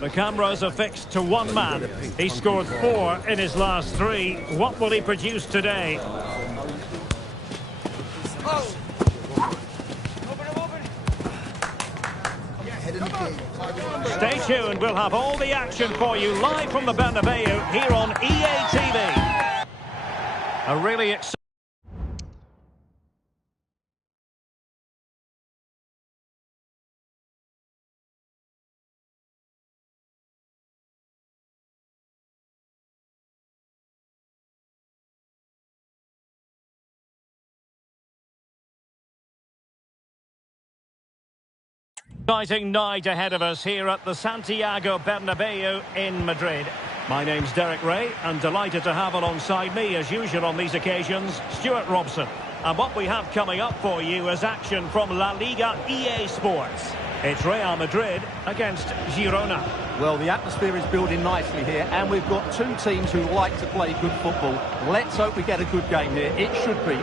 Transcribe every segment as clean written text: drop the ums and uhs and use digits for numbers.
The cameras are fixed to one man. He scored 4 in his last 3. What will he produce today? Stay tuned, we'll have all the action for you live from the Bernabeu here on EA TV. A really exciting... Exciting night ahead of us here at the Santiago Bernabeu in Madrid. My name's Derek Ray, and delighted to have alongside me, as usual on these occasions, Stuart Robson. And what we have coming up for you is action from La Liga EA Sports. It's Real Madrid against Girona. Well, the atmosphere is building nicely here, and we've got two teams who like to play good football. Let's hope we get a good game here. It should be.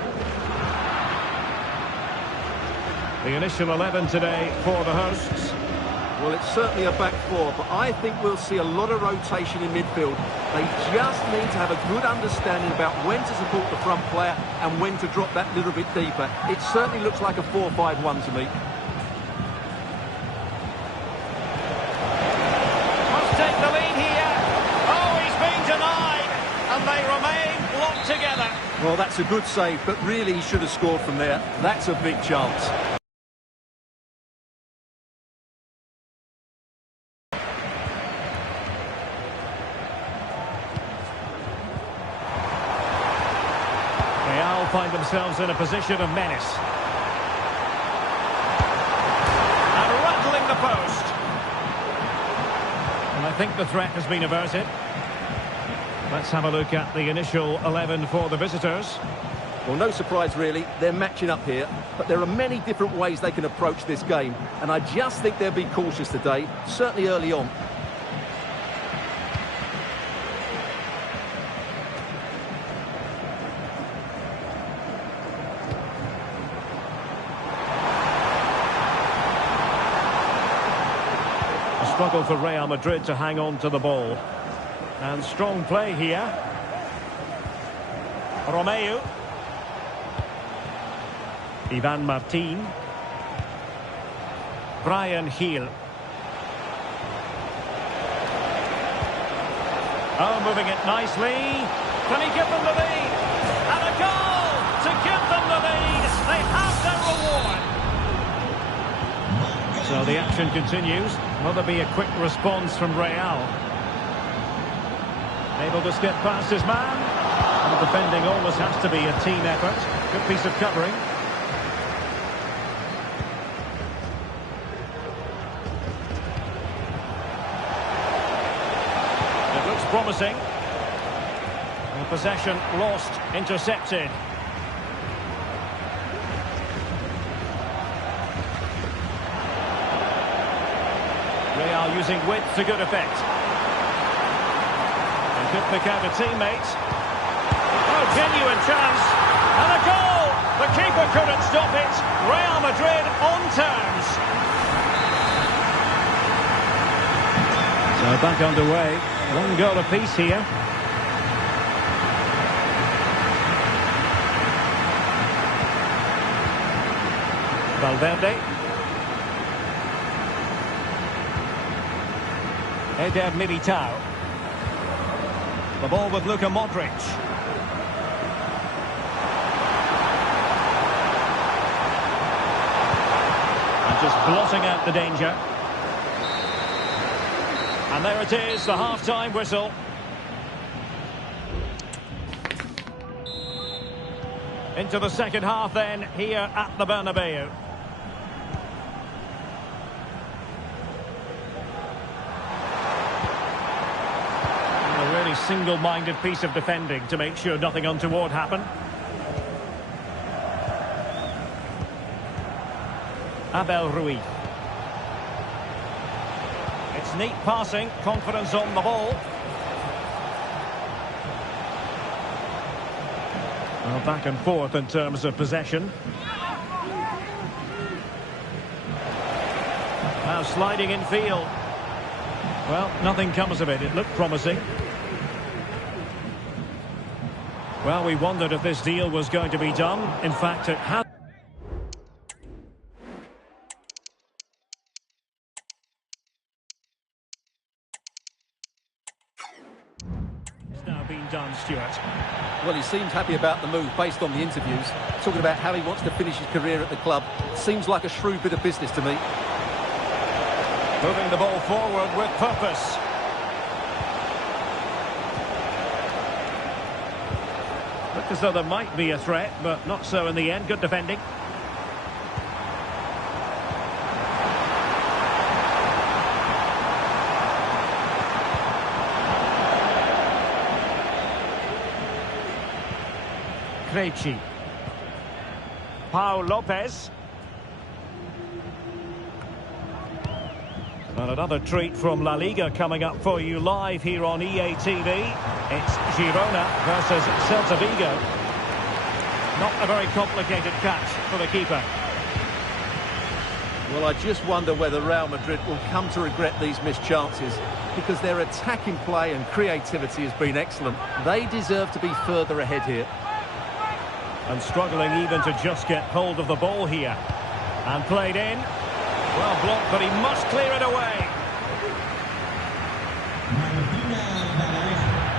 The initial 11 today for the hosts. Well, it's certainly a back four, but I think we'll see a lot of rotation in midfield. They just need to have a good understanding about when to support the front player and when to drop that little bit deeper. It certainly looks like a 4-5-1 to me. Must take the lead here. Oh, he's been denied, and they remain locked together. Well, that's a good save, but really he should have scored from there. That's a big chance. Find themselves in a position of menace. And rattling the post. And I think the threat has been averted. Let's have a look at the initial 11 for the visitors. Well, no surprise really, they're matching up here, but there are many different ways they can approach this game, and I just think they'll be cautious today, certainly early on. Struggle for Real Madrid to hang on to the ball. And strong play here. Romeu. Ivan Martin. Brian Hill. Oh, moving it nicely. Can he give them the lead? And a goal to give them the lead. They have their reward. So the action continues. Will there be a quick response from Real? Able to skip past his man. And the defending always has to be a team effort. Good piece of covering. It looks promising. And possession lost, intercepted. Real using width to good effect. And could pick out a teammate. Oh, genuine chance. And a goal! The keeper couldn't stop it. Real Madrid on terms. So back underway. 1 goal apiece here. Valverde. Eder Militao. The ball with Luka Modric. And just blotting out the danger. And there it is, the half-time whistle. Into the second half then, here at the Bernabeu. Single-minded piece of defending to make sure nothing untoward happened. Abel Ruiz. It's neat passing, confidence on the ball. Well, back and forth in terms of possession. Now sliding in field. Well, nothing comes of it. It looked promising. Well, we wondered if this deal was going to be done. In fact, it has. It's now been done, Stuart. Well, he seemed happy about the move based on the interviews. Talking about how he wants to finish his career at the club. Seems like a shrewd bit of business to me. Moving the ball forward with purpose. Looked as though there might be a threat, but not so in the end. Good defending. Krejci. Pau Lopez. And another treat from La Liga coming up for you live here on EA TV. It's Girona versus Celta Vigo. Not a very complicated catch for the keeper. Well, I just wonder whether Real Madrid will come to regret these missed chances, because their attacking play and creativity has been excellent. They deserve to be further ahead here. And struggling even to just get hold of the ball here. And played in. Well blocked, but he must clear it away.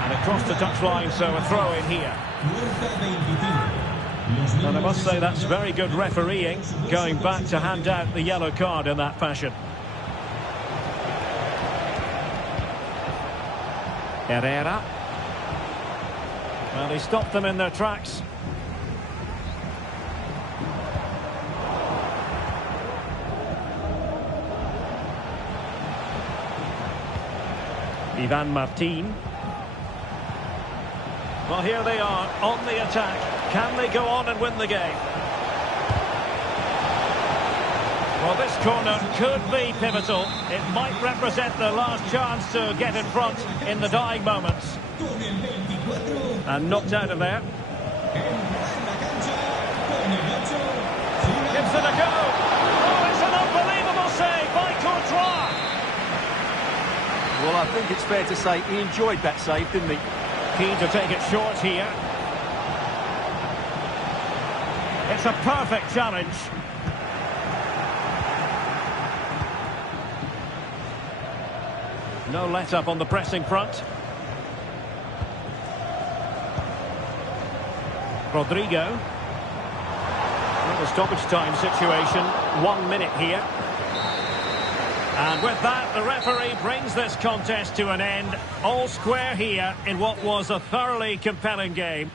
And across the touchline, so a throw in here. And I must say that's very good refereeing, going back to hand out the yellow card in that fashion. Herrera. Well, he stopped them in their tracks. Ivan Martin. Well, here they are on the attack. Can they go on and win the game? Well, this corner could be pivotal. It might represent the last chance to get in front in the dying moments. And knocked out of there. Gives it a go. Oh, it's an unbelievable save by Courtois. Well, I think it's fair to say he enjoyed that save, didn't he? Keen to take it short here. It's a perfect challenge. No let-up on the pressing front. Rodrigo. Well, the stoppage time situation. 1 minute here. And with that, the referee brings this contest to an end. All square here in what was a thoroughly compelling game.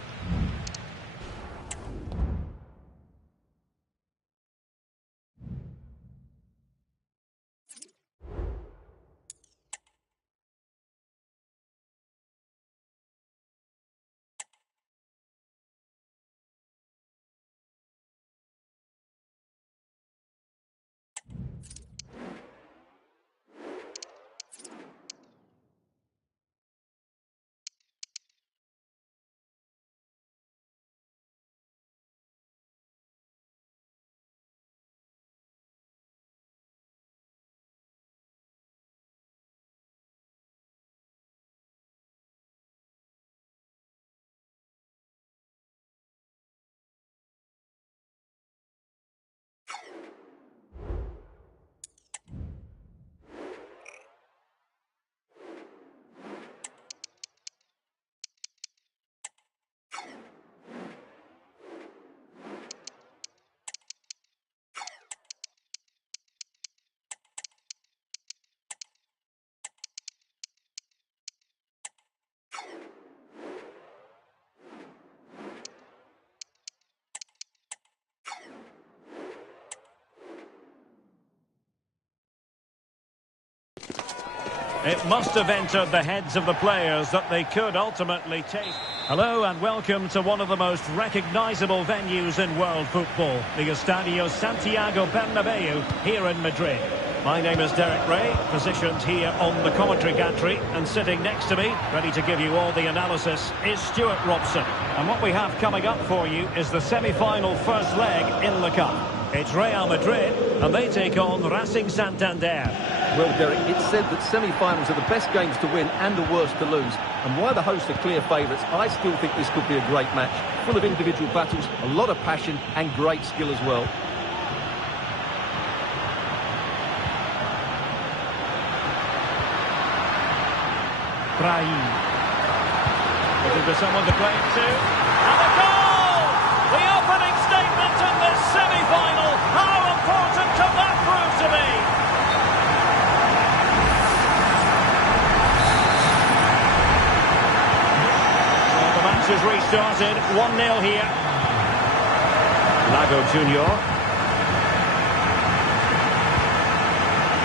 It must have entered the heads of the players that they could ultimately take. Hello and welcome to one of the most recognisable venues in world football, the Estadio Santiago Bernabeu here in Madrid. My name is Derek Ray, positioned here on the commentary gantry, and sitting next to me, ready to give you all the analysis, is Stuart Robson. And what we have coming up for you is the semi-final first leg in the Cup. It's Real Madrid, and they take on Racing Santander. Well, Derek, it's said that semi-finals are the best games to win and the worst to lose. And while the hosts are clear favourites, I still think this could be a great match. Full of individual battles, a lot of passion and great skill as well. Brahim. Looking for someone to play it to. And a goal! The opening statement in this semi-final. How important can that prove to be? The match has restarted, 1-0 here. Lago Junior.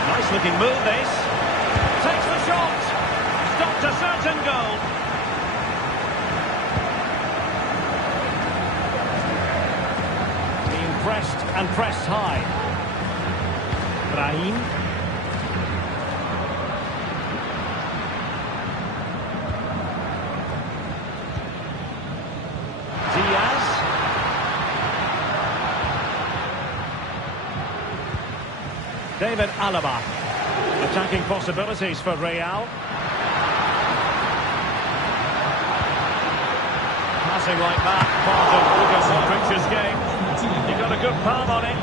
Nice looking move this. Takes the shot. Stopped a certain goal. Being pressed and pressed high. Brahim. David Alaba. Attacking possibilities for Real. Passing like that, part of Luka Modric's game. He got a good palm on it.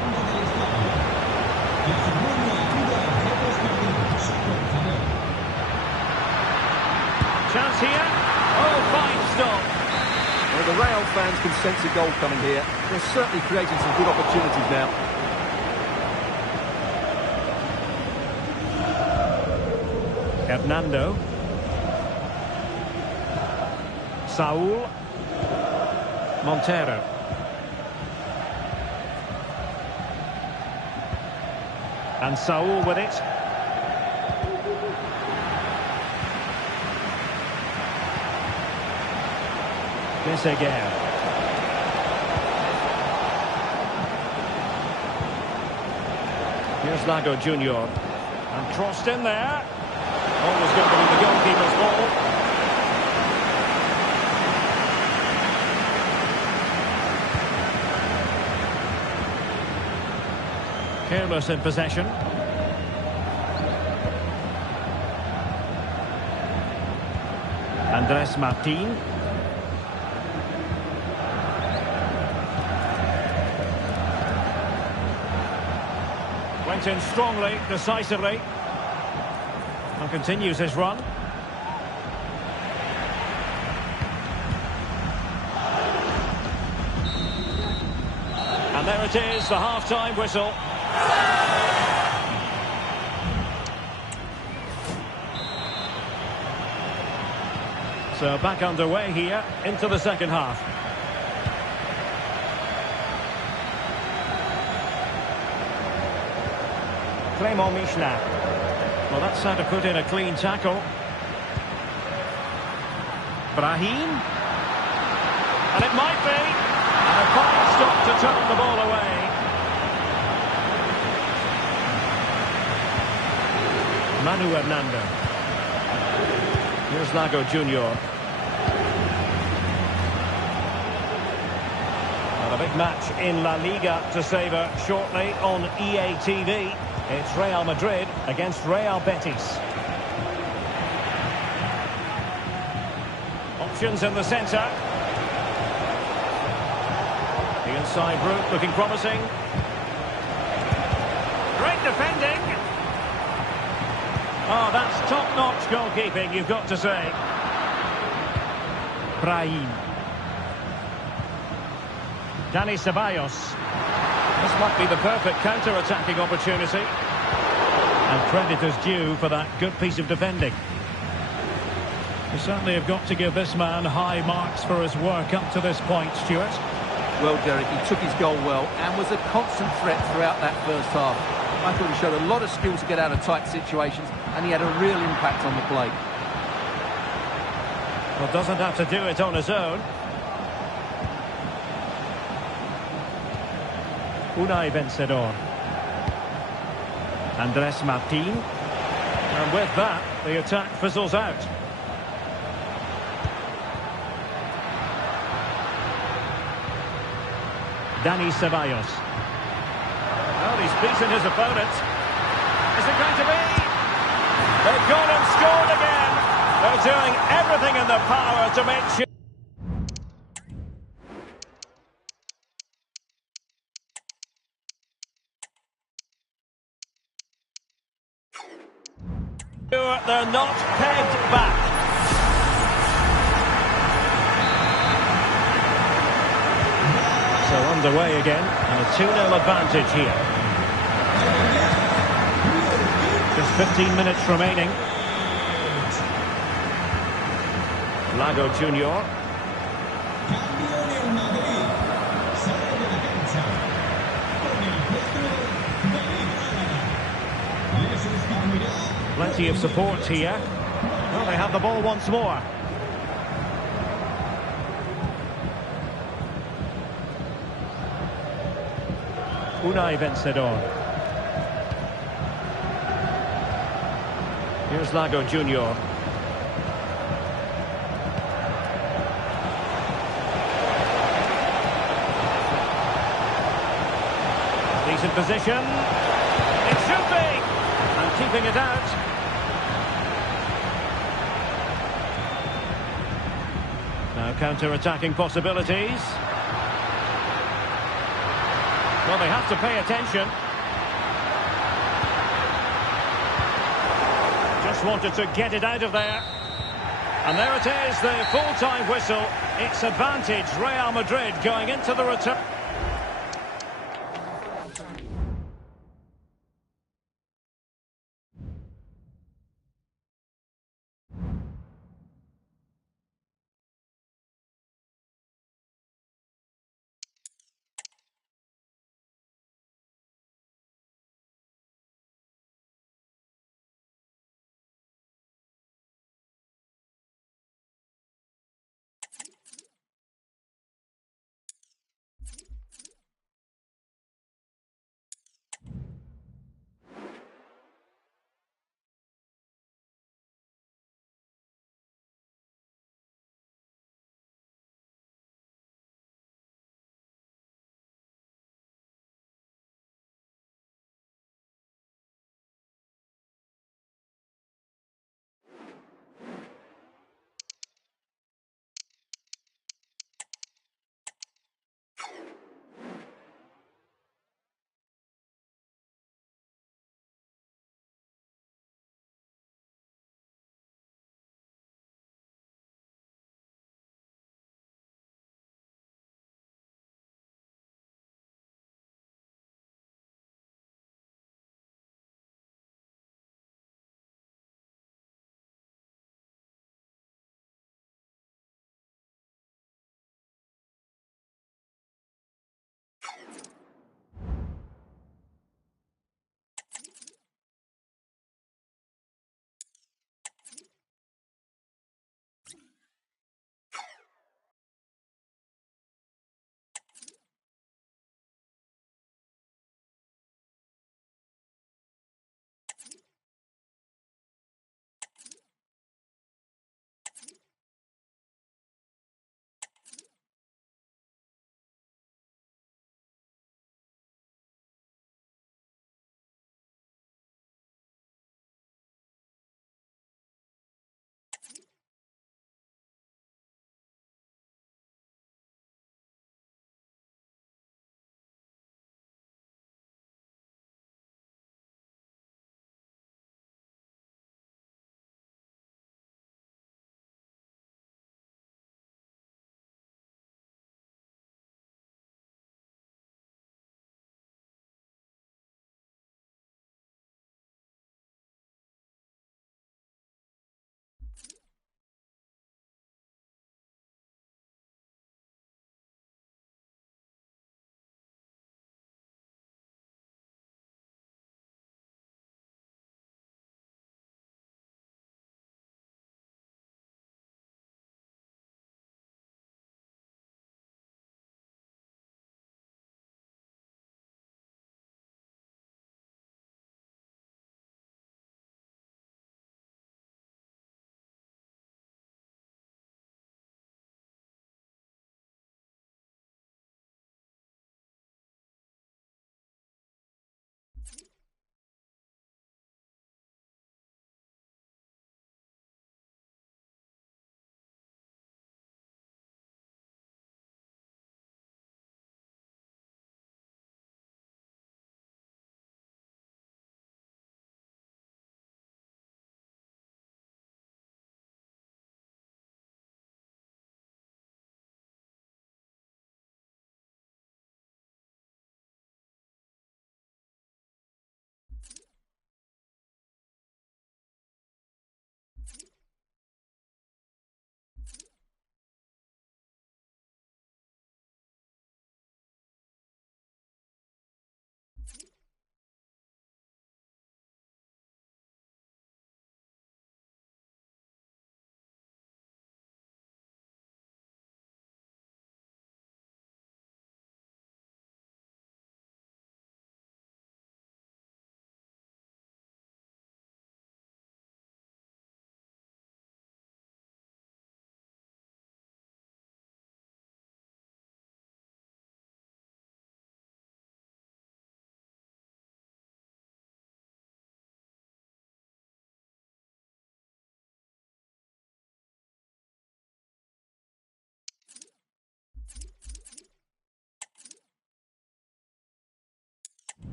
Chance here. Oh, fine stop. Well, the Real fans can sense a goal coming here. They're certainly creating some good opportunities now. Hernando. Saul. Montero. And Saul with it. Yes, again. Here's Lago Junior. And crossed in there. Always going to be the goalkeeper's ball. Careless in possession. Andres Martin. Went in strongly, decisively. And continues his run. And there it is, the half-time whistle. So back underway here into the second half. Clément Michelin. Well, that's how to put in a clean tackle. Brahim. And it might be. And a fine stop to turn the ball away. Manu Hernando. Here's Lago Junior. Well, a big match in La Liga to savour shortly on EA TV. It's Real Madrid against Real Betis. Options in the centre. The inside route looking promising. Great defending. Oh, that's top-notch goalkeeping, you've got to say. Brahim. Dani Ceballos. This might be the perfect counter-attacking opportunity. And credit is due for that good piece of defending. We certainly have got to give this man high marks for his work up to this point, Stuart. Well, Derek, he took his goal well and was a constant threat throughout that first half. I thought he showed a lot of skill to get out of tight situations, and he had a real impact on the play. Well, doesn't have to do it on his own. Unai Vencedor. Andres Martin. And with that, the attack fizzles out. Dani Ceballos. Well, he's beaten his opponent. Is it going to be? They've gone and scored again. They're doing everything in their power to make sure. They're not pegged back. So underway again, and a 2-0 advantage here. Just 15 minutes remaining. Lago Junior. Plenty of support here. Well, they have the ball once more. Unai Vencedor. Here's Lago Junior. Decent position. It should be. And keeping it out. Now counter-attacking possibilities. Well, they have to pay attention. Just wanted to get it out of there. And there it is, the full-time whistle. It's advantage Real Madrid going into the return.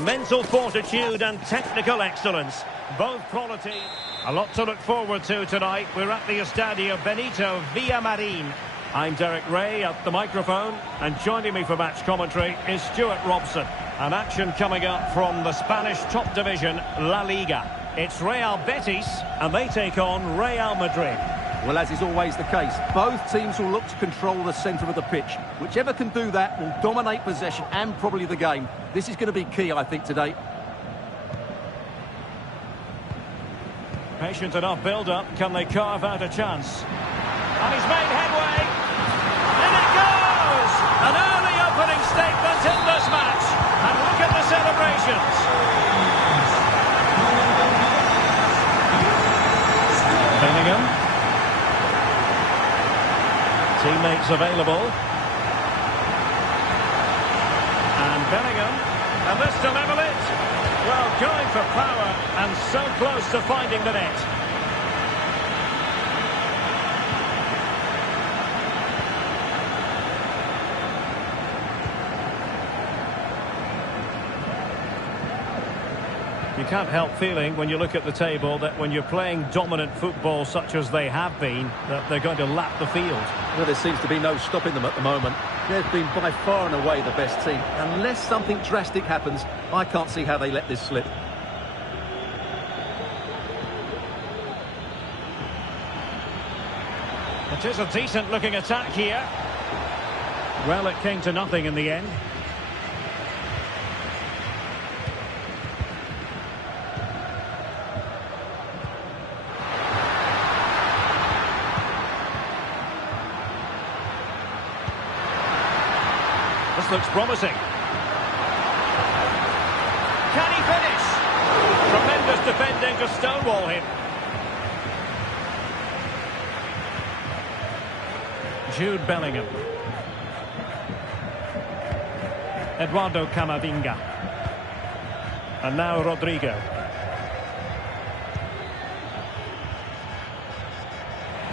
Mental fortitude and technical excellence. Both quality. A lot to look forward to tonight. We're at the Estadio Benito Villamarin. I'm Derek Ray at the microphone, and joining me for match commentary is Stuart Robson. An action coming up from the Spanish top division, La Liga. It's Real Betis, and they take on Real Madrid. Well, as is always the case, both teams will look to control the centre of the pitch. Whichever can do that will dominate possession and probably the game. This is going to be key, I think, today. Patient enough build-up. Can they carve out a chance? And he's made headway. In it goes! An early opening statement in this match. And look at the celebrations. Bellingham. Teammates available. And Bellingham. And this to level it. Well, going for power and so close to finding the net. You can't help feeling when you look at the table that when you're playing dominant football such as they have been, that they're going to lap the field. Well, there seems to be no stopping them at the moment. They've been by far and away the best team. Unless something drastic happens, I can't see how they let this slip. It is a decent looking attack here. Well, it came to nothing in the end. This looks promising. Can he finish? Tremendous defending to stonewall him. Jude Bellingham. Eduardo Camavinga. And now Rodrigo.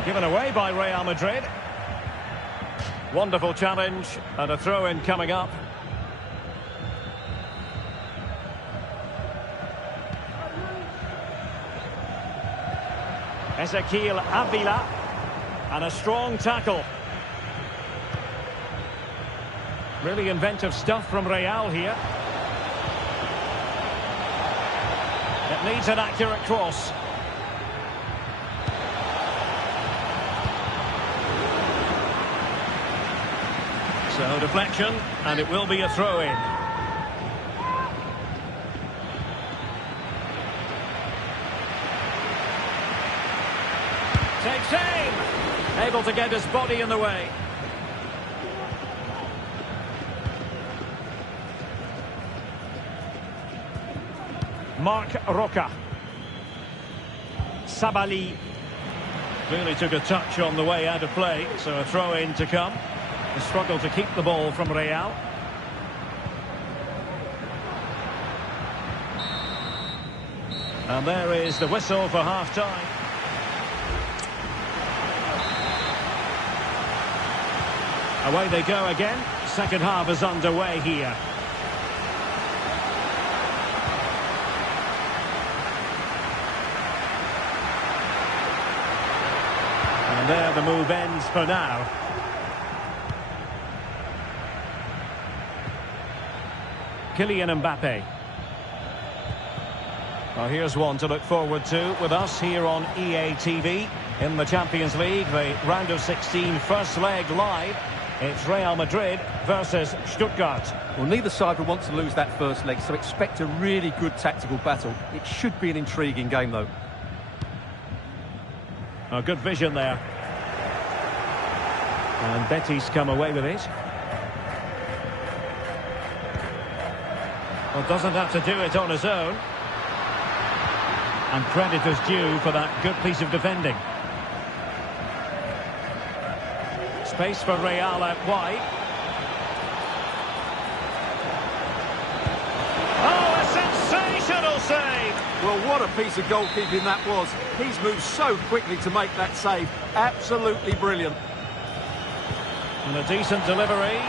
Given away by Real Madrid. Wonderful challenge and a throw-in coming up. Ezequiel Avila. And a strong tackle. Really inventive stuff from Real here. It needs an accurate cross. So deflection, and it will be a throw-in. Takes aim! Able to get his body in the way. Marc Roca. Sabali. Really took a touch on the way out of play, so a throw-in to come. The struggle to keep the ball from Real. And there is the whistle for half-time. Away they go again. Second half is underway here. And there the move ends for now. Kylian Mbappe. Well, here's one to look forward to with us here on EA TV. In the Champions League, the round of 16 first leg live. It's Real Madrid versus Stuttgart. Well, neither side will want to lose that first leg, so expect a really good tactical battle. It should be an intriguing game, though. Oh, good vision there. And Betis come away with it. Well, doesn't have to do it on his own. And credit is due for that good piece of defending. Space for Real out wide. Oh, a sensational save! Well, what a piece of goalkeeping that was. He's moved so quickly to make that save. Absolutely brilliant. And a decent delivery.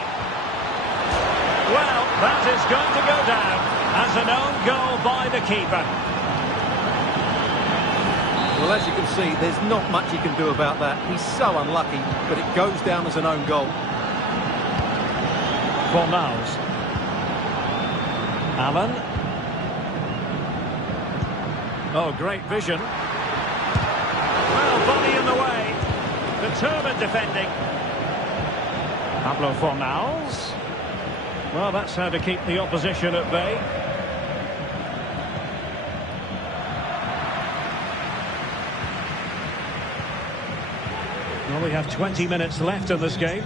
Well, that is going to go down. As an own goal by the keeper. Well, as you can see, there's not much he can do about that. He's so unlucky, but it goes down as an own goal. Fornals. Allen. Oh, great vision. Well, body in the way. Determined defending. Pablo Fornals. Well, that's how to keep the opposition at bay. Well, we have 20 minutes left in this game.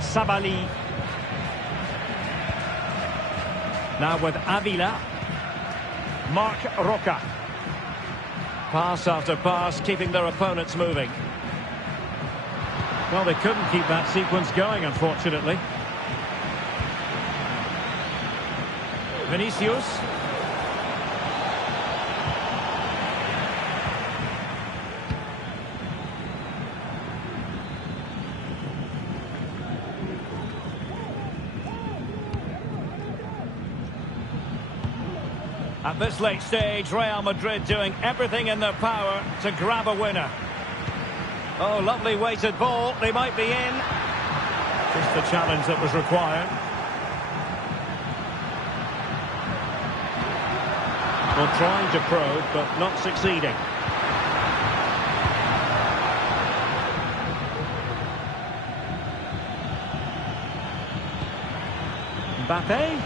Sabali. Now with Avila. Marc Roca. Pass after pass, keeping their opponents moving. Well, they couldn't keep that sequence going, unfortunately. Vinicius. At this late stage, Real Madrid doing everything in their power to grab a winner. Oh, lovely weighted ball. They might be in. Just the challenge that was required. Well, trying to probe, but not succeeding. Mbappe.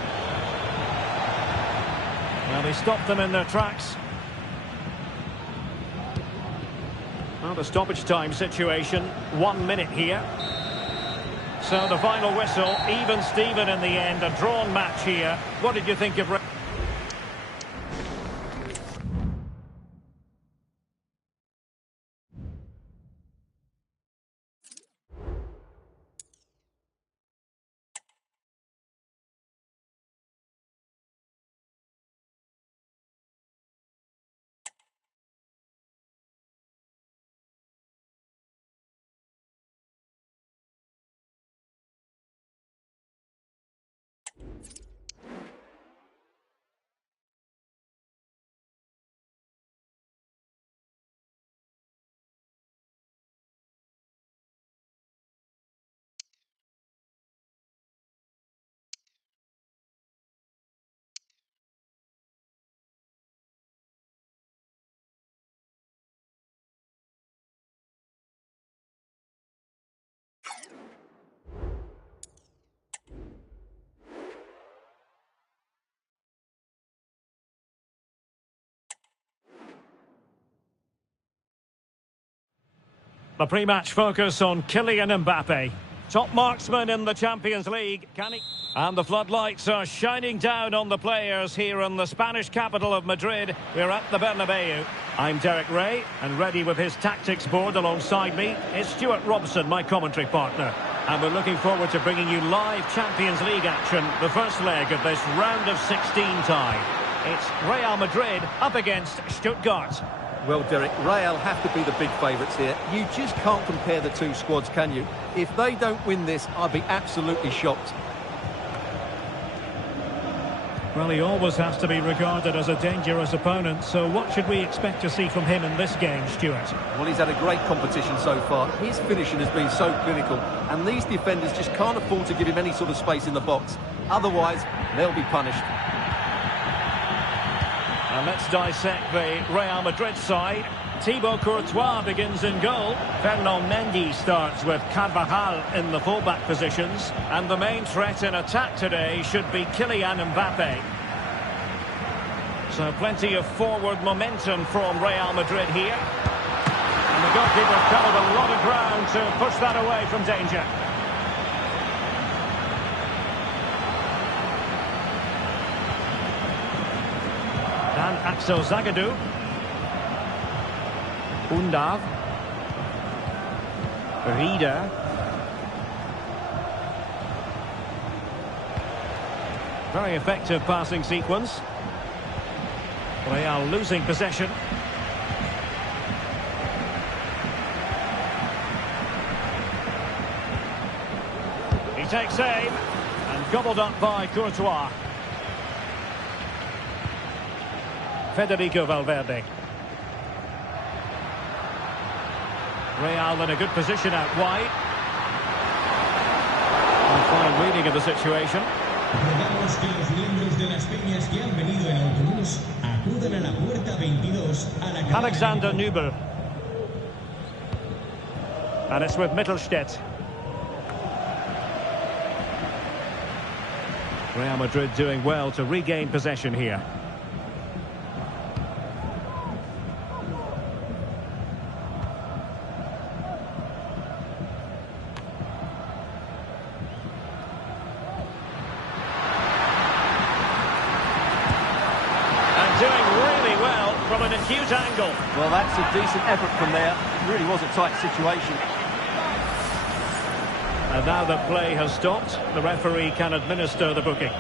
Well, they stopped them in their tracks. Well, the stoppage time situation, 1 minute here. So the final whistle, even Steven in the end, a drawn match here. What did you think of... The pre-match focus on Kylian Mbappe. Top marksman in the Champions League. Can he? And the floodlights are shining down on the players here in the Spanish capital of Madrid. We're at the Bernabeu. I'm Derek Ray, and ready with his tactics board alongside me is Stuart Robson, my commentary partner. And we're looking forward to bringing you live Champions League action, the first leg of this round of 16 tie. It's Real Madrid up against Stuttgart. Well, Derek, Real have to be the big favourites here. You just can't compare the two squads, can you? If they don't win this, I'd be absolutely shocked. Well, he always has to be regarded as a dangerous opponent, so what should we expect to see from him in this game, Stuart? Well, he's had a great competition so far. His finishing has been so clinical, and these defenders just can't afford to give him any sort of space in the box. Otherwise, they'll be punished. And let's dissect the Real Madrid side. Thibaut Courtois begins in goal. Fernand Mendy starts with Carvajal in the fullback positions. And the main threat in attack today should be Kylian Mbappe. So plenty of forward momentum from Real Madrid here. And the goalkeeper's covered a lot of ground to push that away from danger. Axel Zagadou. Undav. Rieder. Very effective passing sequence. Real losing possession. He takes aim. And gobbled up by Courtois. Federico Valverde. Real in a good position out wide. And fine reading of the situation. Recordamos que los miembros de las peñas que han venido en autobús acuden a la puerta 22 a la cadena. Alexander Nübel. And it's with Mittelstädt. Real Madrid doing well to regain possession here. Doing really well from an acute angle. Well, that's a decent effort from there. It really was a tight situation. And now that play has stopped, the referee can administer the booking.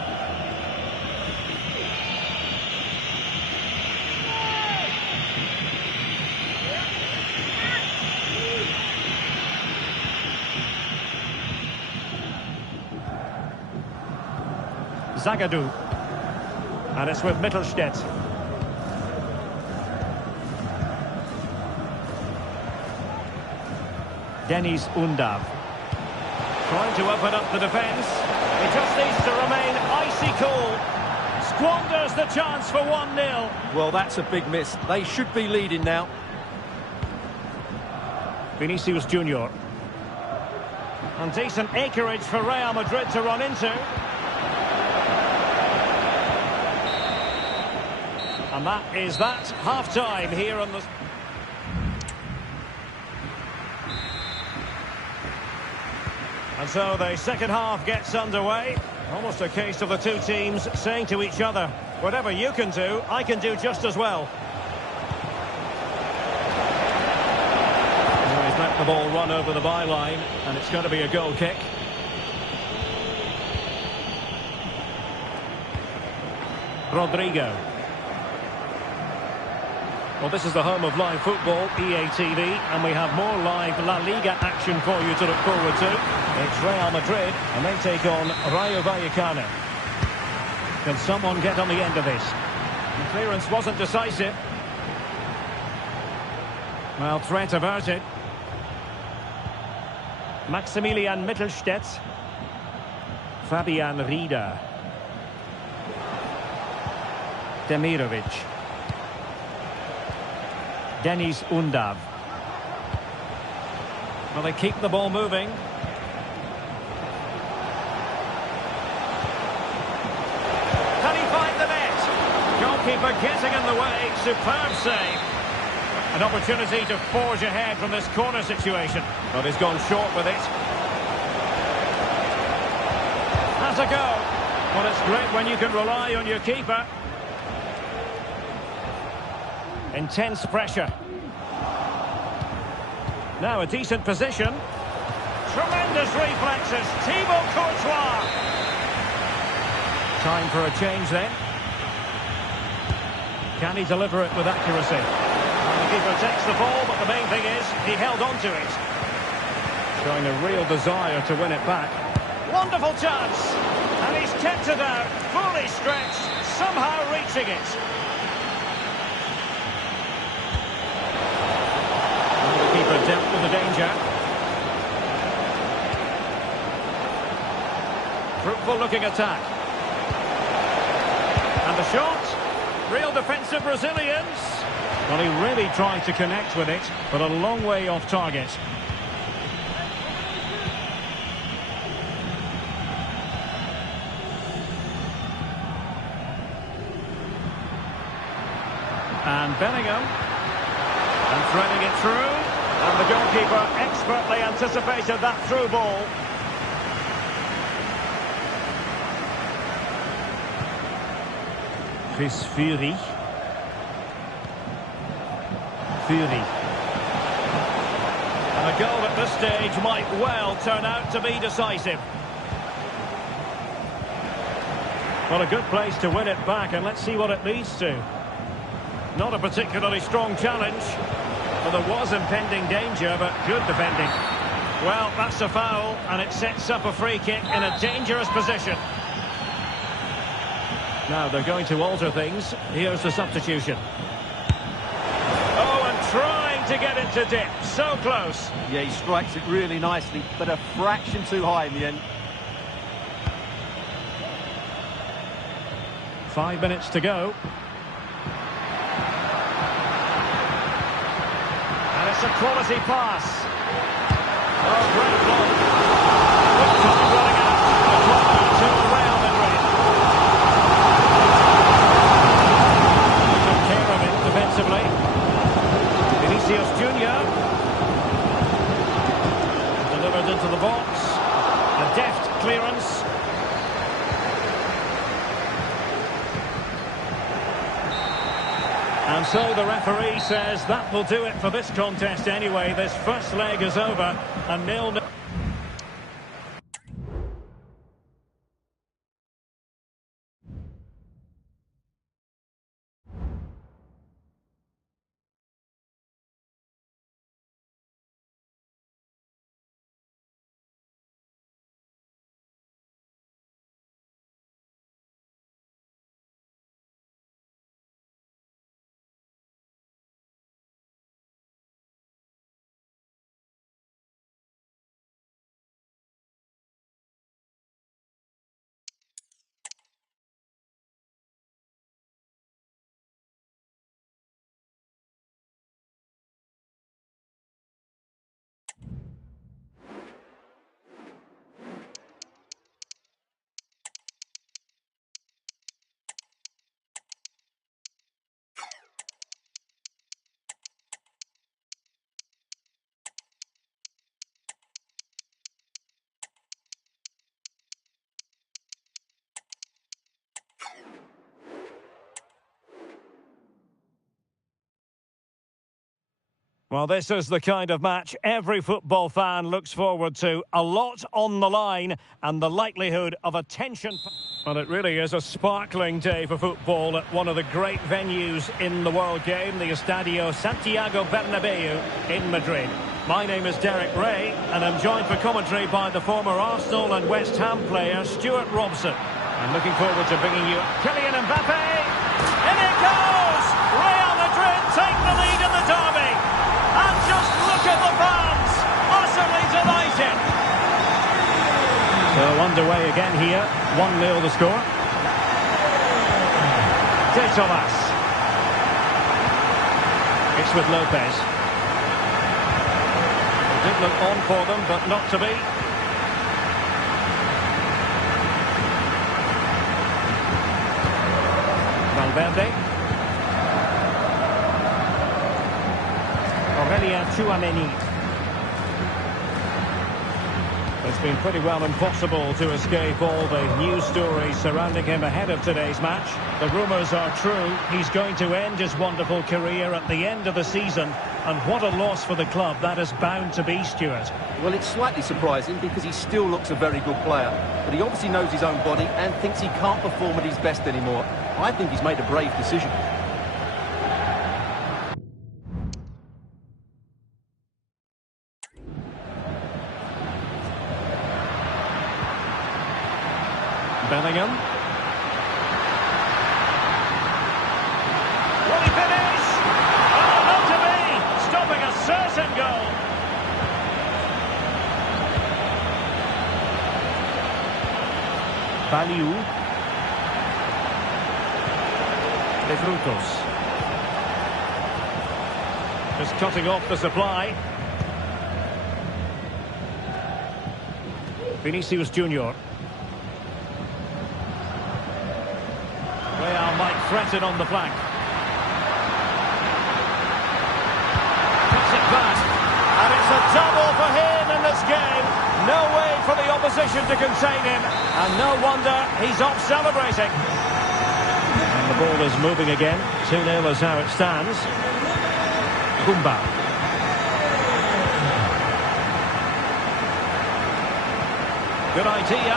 Zagadou. And it's with Mittelstädt. Deniz Undav. Trying to open up the defence. He just needs to remain icy cool. Squanders the chance for 1-0. Well, that's a big miss. They should be leading now. Vinicius Junior. And decent acreage for Real Madrid to run into. And that is that. Half-time here on the... And so the second half gets underway. Almost a case of the two teams saying to each other, whatever you can do, I can do just as well. So he's let the ball run over the byline, and it's going to be a goal kick. Rodrigo. Well, this is the home of live football, EA TV, and we have more live La Liga action for you to look forward to. It's Real Madrid, and they take on Rayo Vallecano. Can someone get on the end of this? The clearance wasn't decisive. Well, threat averted. Maximilian Mittelstädt. Fabian Rieder. Demirovic. Deniz Undav. Well, they keep the ball moving. Can he find the net? Goalkeeper getting in the way. Superb save. An opportunity to forge ahead from this corner situation. But he's gone short with it. Has a go. Well, it's great when you can rely on your keeper. Intense pressure. Now a decent position. Tremendous reflexes. Thibaut Courtois. Time for a change then. Can he deliver it with accuracy? And the keeper takes the ball, but the main thing is he held on to it. Showing a real desire to win it back. Wonderful chance. And he's kept it out. Fully stretched. Somehow reaching it. Keeper dealt with the danger. Fruitful looking attack. And the shot. Real defensive Brazilians. Well, he really tried to connect with it, but a long way off target. And Bellingham. And threading it through. And the goalkeeper expertly anticipated that through ball. Chris Fury. And a goal at this stage might well turn out to be decisive. Well, a good place to win it back, and let's see what it leads to. Not a particularly strong challenge. Well, there was impending danger, but good defending. Well, that's a foul, and it sets up a free kick in a dangerous position. Now they're going to alter things. Here's the substitution. Oh, and trying to get it to dip. So close. Yeah, he strikes it really nicely, but a fraction too high in the end. 5 minutes to go. And it's a quality pass. Oh, great ball. Good time running out. The corner to Real Madrid. Took care of it defensively. Vinicius Junior. Delivered into the box. A deft clearance. And so the referee says that will do it for this contest anyway. This first leg is over, and 0-0. Well, this is the kind of match every football fan looks forward to. A lot on the line and the likelihood of a tension. Well, it really is a sparkling day for football at one of the great venues in the world game, the Estadio Santiago Bernabeu in Madrid. My name is Derek Ray, and I'm joined for commentary by the former Arsenal and West Ham player Stuart Robson. I'm looking forward to bringing you Kylian Mbappe. In it goes! Real Madrid take the lead in the derby. And just look at the fans, utterly delighted. So underway again here, 1-0 the score. De Tomas. It's with Lopez. It did look on for them, but not to be. Valverde. It's been pretty well impossible to escape all the news stories surrounding him ahead of today's match. The rumours are true. He's going to end his wonderful career at the end of the season. And what a loss for the club that is bound to be, Stuart. Well, it's slightly surprising because he still looks a very good player. But he obviously knows his own body and thinks he can't perform at his best anymore. I think he's made a brave decision. Bellingham. Will he finish? Oh, not to be! Stopping a certain goal. Baliu. De Frutos. Just cutting off the supply. Vinicius Junior. Real might threaten on the flank. Puts it back. And it's a double for him in this game. No way for the opposition to contain him. And no wonder he's off celebrating. And the ball is moving again. 2-0 is how it stands. Kumba. Good idea.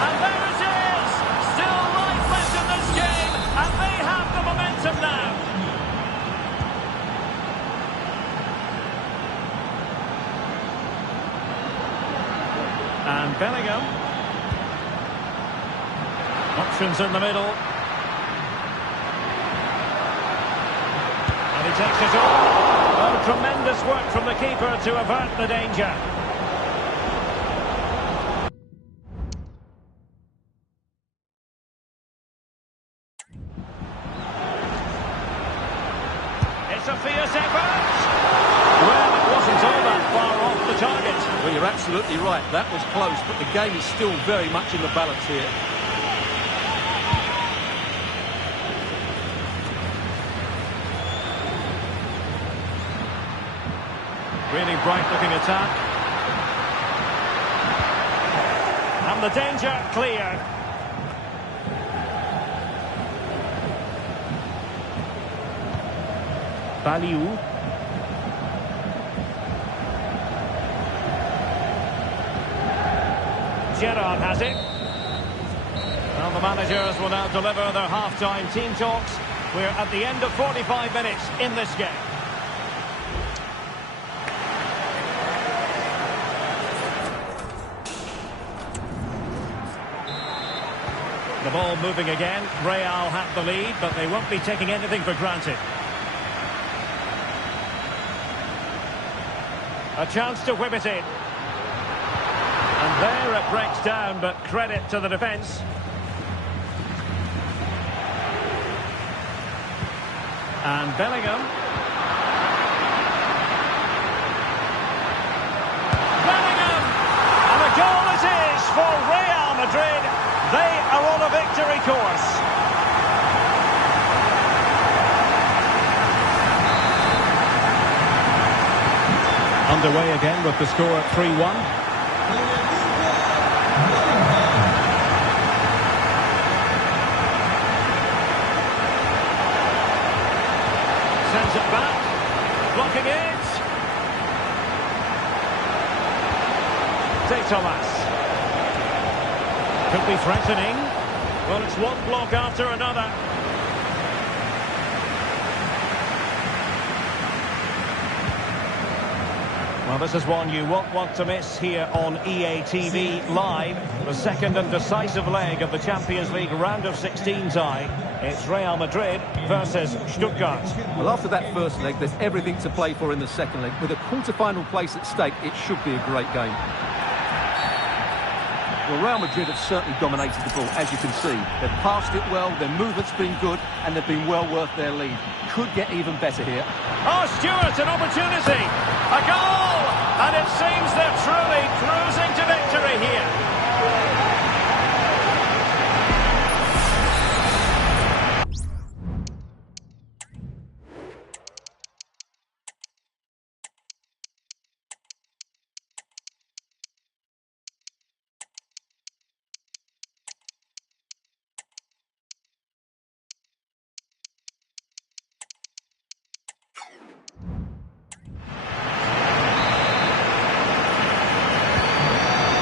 And there it is! Still life left in this game, and they have the momentum now. And Bellingham. Options in the middle. And he takes it on. Oh, tremendous work from the keeper to avert the danger. It's a fierce effort. Well, it wasn't all that far off the target. Well, you're absolutely right. That was close, but the game is still very much in the balance here. Really bright-looking attack. And the danger cleared. Baliou. Gerrard has it. Well, the managers will now deliver their half-time team talks. We're at the end of 45 minutes in this game. The ball moving again. Real have the lead, but they won't be taking anything for granted. A chance to whip it in. And there it breaks down, but credit to the defence. And Bellingham. Bellingham! And a goal it is for Real Madrid. They are on a victory course. Underway again with the score at 3-1. Sends it back, blocking it. De Thomas. Could be threatening. Well, it's one block after another. Well, this is one you won't want to miss here on EA TV Live. The second and decisive leg of the Champions League round of 16 tie. It's Real Madrid versus Stuttgart. Well, after that first leg, there's everything to play for in the second leg. With a quarter-final place at stake, it should be a great game. Well, Real Madrid have certainly dominated the ball, as you can see. They've passed it well, their movement's been good, and they've been well worth their lead. Could get even better here. Oh, Stewart, an opportunity! A goal! And it seems they're truly cruising to victory here.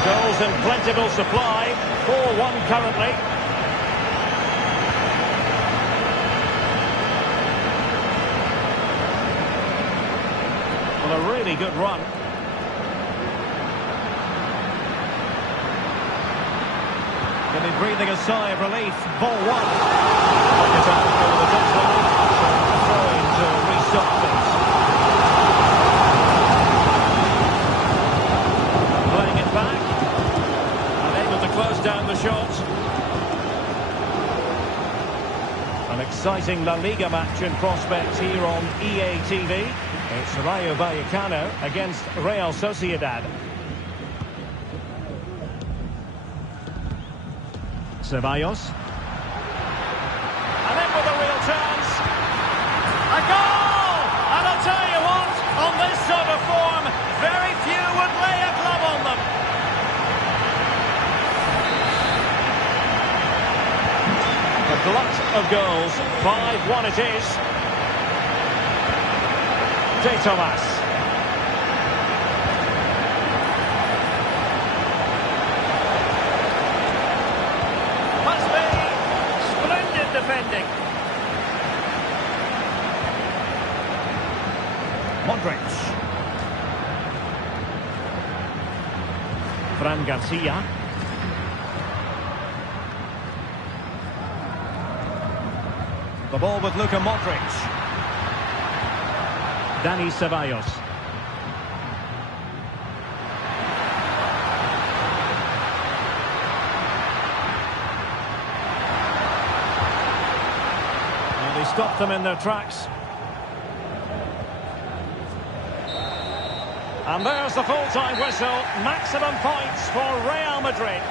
Goals in plentiful supply, 4-1 currently. Well, a really good run. Can be breathing a sigh of relief. Ball one. It's out over the touchline. So throwing to restart things. Playing it back. To close down the shot. An exciting La Liga match in prospect here on EA TV. It's Rayo Vallecano against Real Sociedad. Ceballos. And in with a real chance. A goal! And I'll tell you what, on this sort of form, very few would lay a glove on them. A glut of goals, 5-1 it is. De Thomas. Must be splendid defending. Modric. Fran Garcia. The ball with Luka Modric. Dani Ceballos. And they stopped them in their tracks. And there's the full-time whistle. Maximum points for Real Madrid.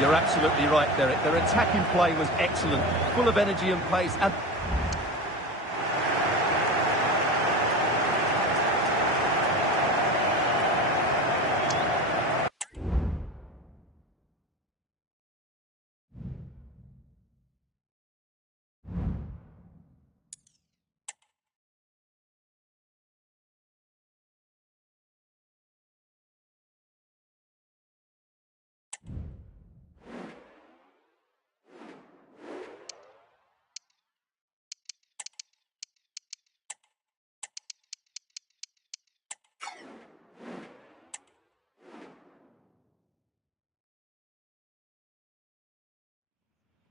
You're absolutely right, Derek. Their attacking play was excellent, full of energy and pace. And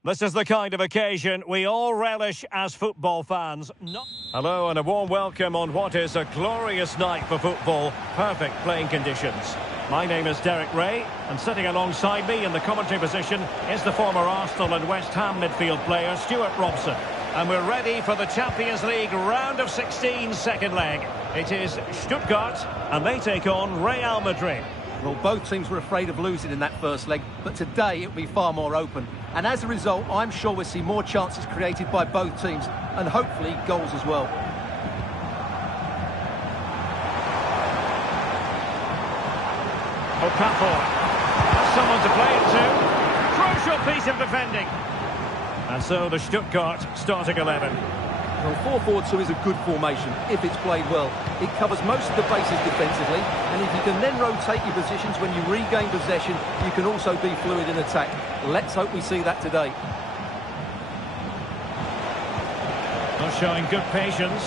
this is the kind of occasion we all relish as football fans. Hello and a warm welcome on what is a glorious night for football. Perfect playing conditions. My name is Derek Ray, and sitting alongside me in the commentary position is the former Arsenal and West Ham midfield player Stuart Robson. And we're ready for the Champions League round of 16 second leg. It is Stuttgart, and they take on Real Madrid. well, both teams were afraid of losing in that first leg, but today it'll be far more open. And as a result, I'm sure we'll see more chances created by both teams, and hopefully goals as well. Okafor has someone to play it to. Crucial piece of defending. And so the Stuttgart starting 11. Well, 4-4-2 is a good formation if it's played well. It covers most of the bases defensively, and if you can then rotate your positions when you regain possession, you can also be fluid in attack. Let's hope we see that today. Not showing good patience.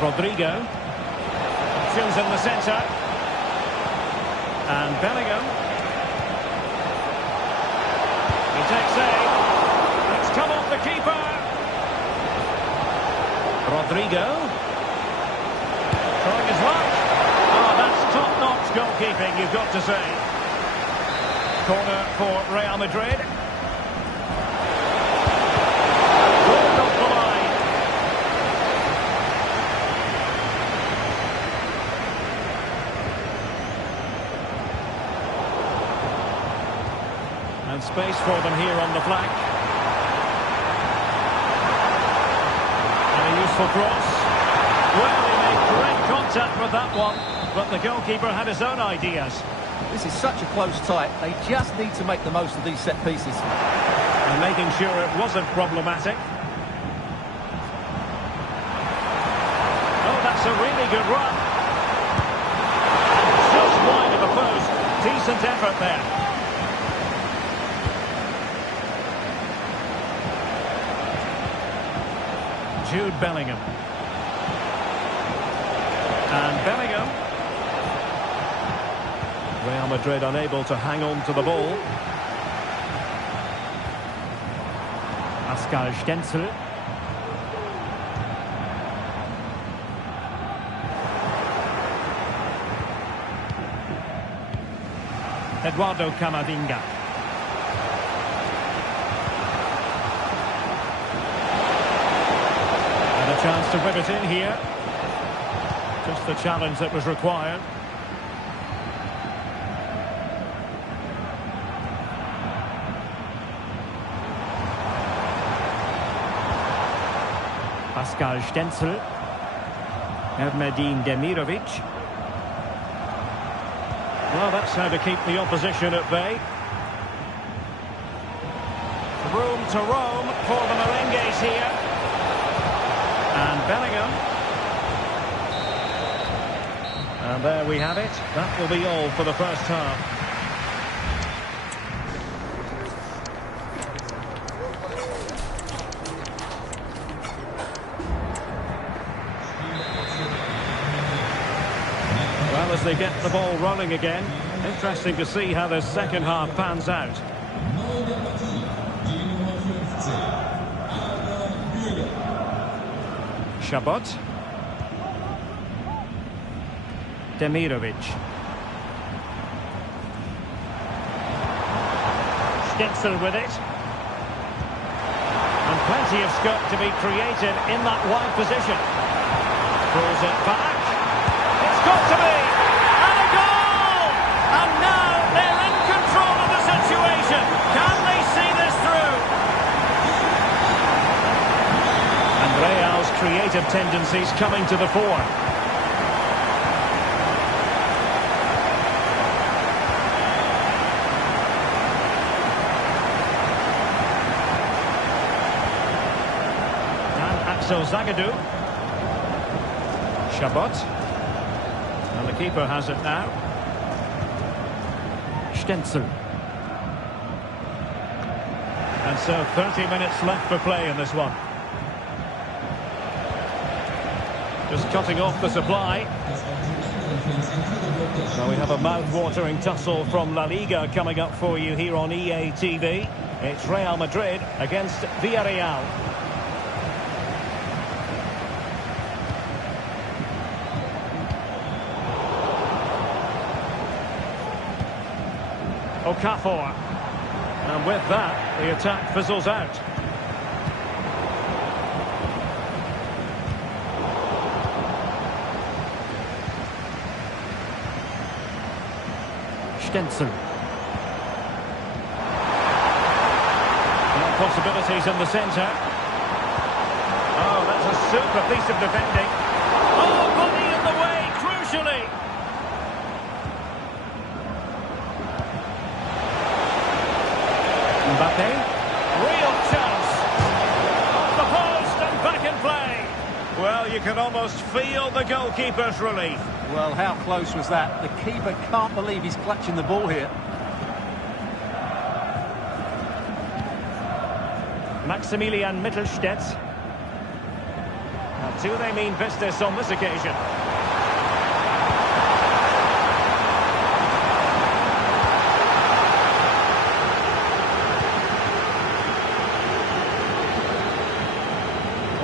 Rodrigo. Options in the centre. And Bellingham. He takes aim. It's come off the keeper. Rodrigo. Trying his luck. Oh, that's top-notch goalkeeping, you've got to say. Corner for Real Madrid. Ball off the line. And space for them here on the flank. And a useful cross. Well, he made great contact with that one, but the goalkeeper had his own ideas. This is such a close tie. They just need to make the most of these set pieces. And making sure it wasn't problematic. Oh, that's a really good run. Just wide of the post. Decent effort there. Jude Bellingham. And Bellingham. Real Madrid unable to hang on to the ball. Pascal Stenzel. Eduardo Camavinga. And a chance to whip it in here. Just the challenge that was required. Pascal Stenzel. Ermedin Demirovic. Well, that's how to keep the opposition at bay. Room to roam for the Merengues here. And Bellingham. And there we have it. That will be all for the first half. Well, as they get the ball rolling again, interesting to see how the second half pans out. Chabot. Demirovic. Schnitzel with it. And plenty of scope to be created in that wide position. Pulls it back. It's got to be! And a goal! And now they're in control of the situation. Can they see this through? And Real's creative tendencies coming to the fore. So Zagadou. Chabot. And the keeper has it now. Stenzel. And so 30 minutes left for play in this one. Just cutting off the supply. So we have a mouth-watering tussle from La Liga coming up for you here on EA TV. It's Real Madrid against Villarreal. Okafor. And with that, the attack fizzles out. Stenzel. No possibilities in the centre. Oh, that's a super piece of defending. Oh, body in the way, crucially. Mbappe, real chance, off the post and back in play. Well, you can almost feel the goalkeeper's relief. Well, how close was that? The keeper can't believe he's clutching the ball here. Maximilian Mittelstädt. Now, do they mean business on this occasion?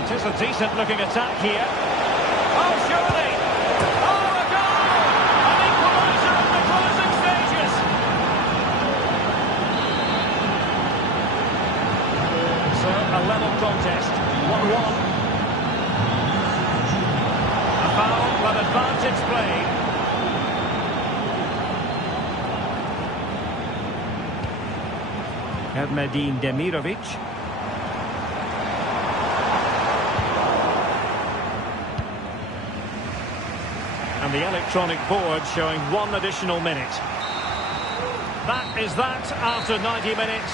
It is a decent-looking attack here. Oh, surely! Oh, a goal! An equaliser in the closing stages! So, a level contest. 1-1. A foul, but advantage played. Madrid Demirovic. And the electronic board showing 1 additional minute. That is that after 90 minutes.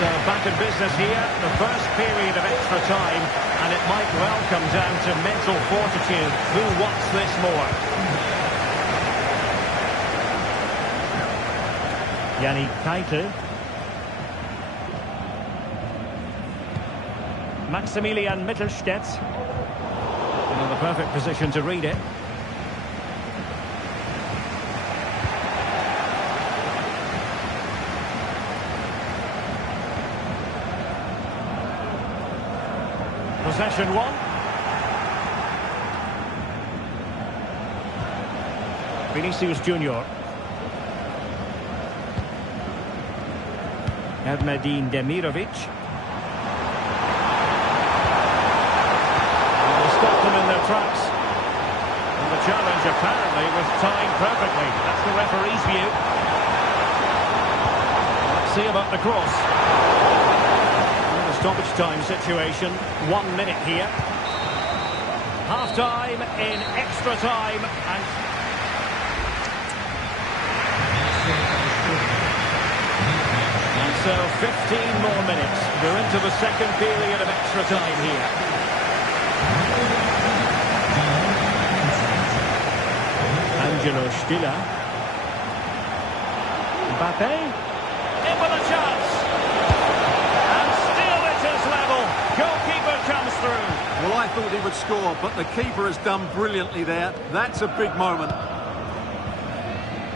So back in business here, the first period of extra time, and it might well come down to mental fortitude. Who wants this more? Yannick Keitel. Maximilian Mittelstädt. In the perfect position to read it. Possession 1. Vinicius Junior. Madrid Demirovic. Them in their tracks. And the challenge apparently was timed perfectly. That's the referee's view. Let's see about the cross. And the stoppage time situation. 1 minute here. Half time in extra time. And so 15 more minutes. We're into the second period of extra time here. Angelo Stiller. Mbappe. In with a chance. And still it is level. good score, but the keeper has done brilliantly there. That's a big moment.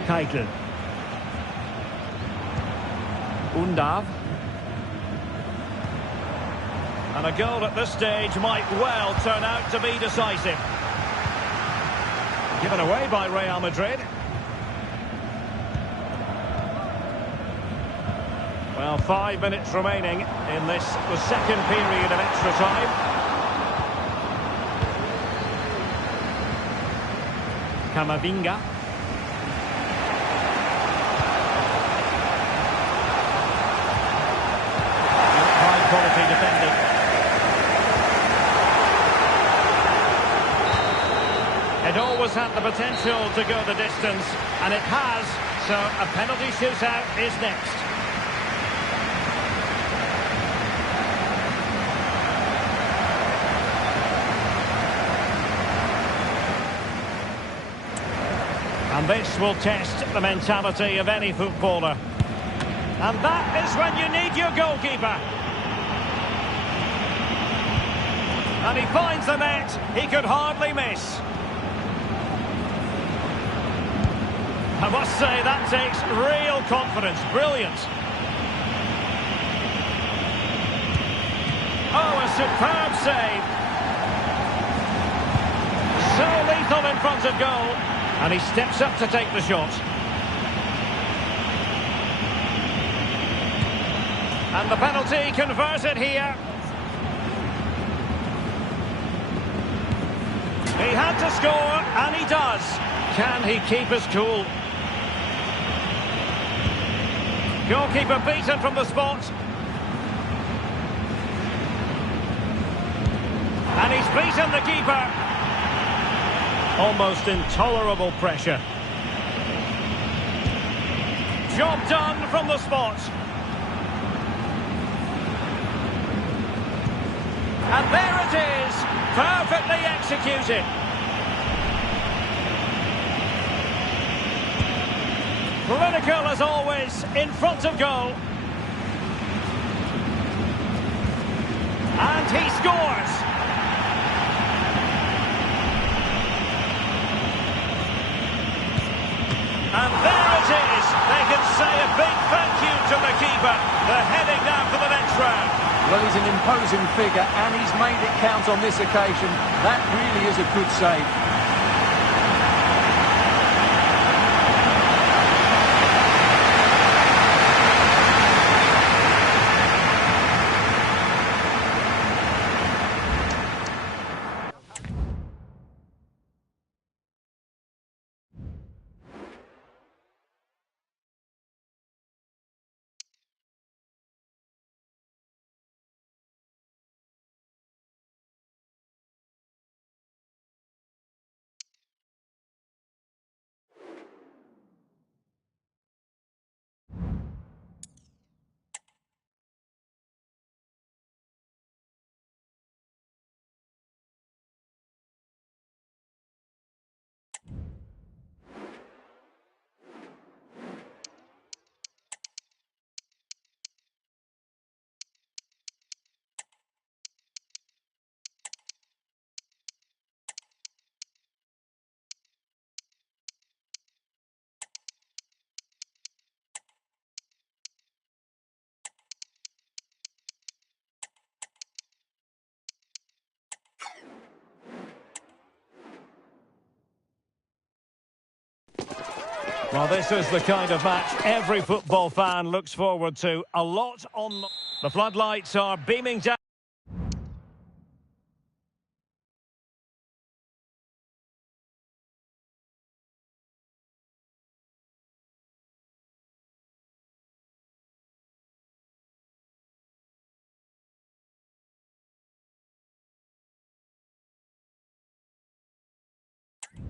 Keitel. Undav. And a goal at this stage might well turn out to be decisive. Given away by Real Madrid. Well, 5 minutes remaining in this, the second period of extra time. Camavinga. High quality defending. It always had the potential to go the distance, and it has, so a penalty shootout is next. And this will test the mentality of any footballer. And that is when you need your goalkeeper. And he finds the net, he could hardly miss. I must say, that takes real confidence. Brilliant. Oh, a superb save. So lethal in front of goal. And he steps up to take the shot. And the penalty converted here. He had to score, and he does. Can he keep his cool? Goalkeeper beaten from the spot. And he's beaten the keeper. Almost intolerable pressure. Job done from the spot. And there it is, perfectly executed. Clinical as always, in front of goal. And he scores. And there it is. They can say a big thank you to the keeper. They're heading now for the next round. Well, he's an imposing figure, and he's made it count on this occasion. That really is a good save. Well, this is the kind of match every football fan looks forward to. A lot on the floodlights are beaming down.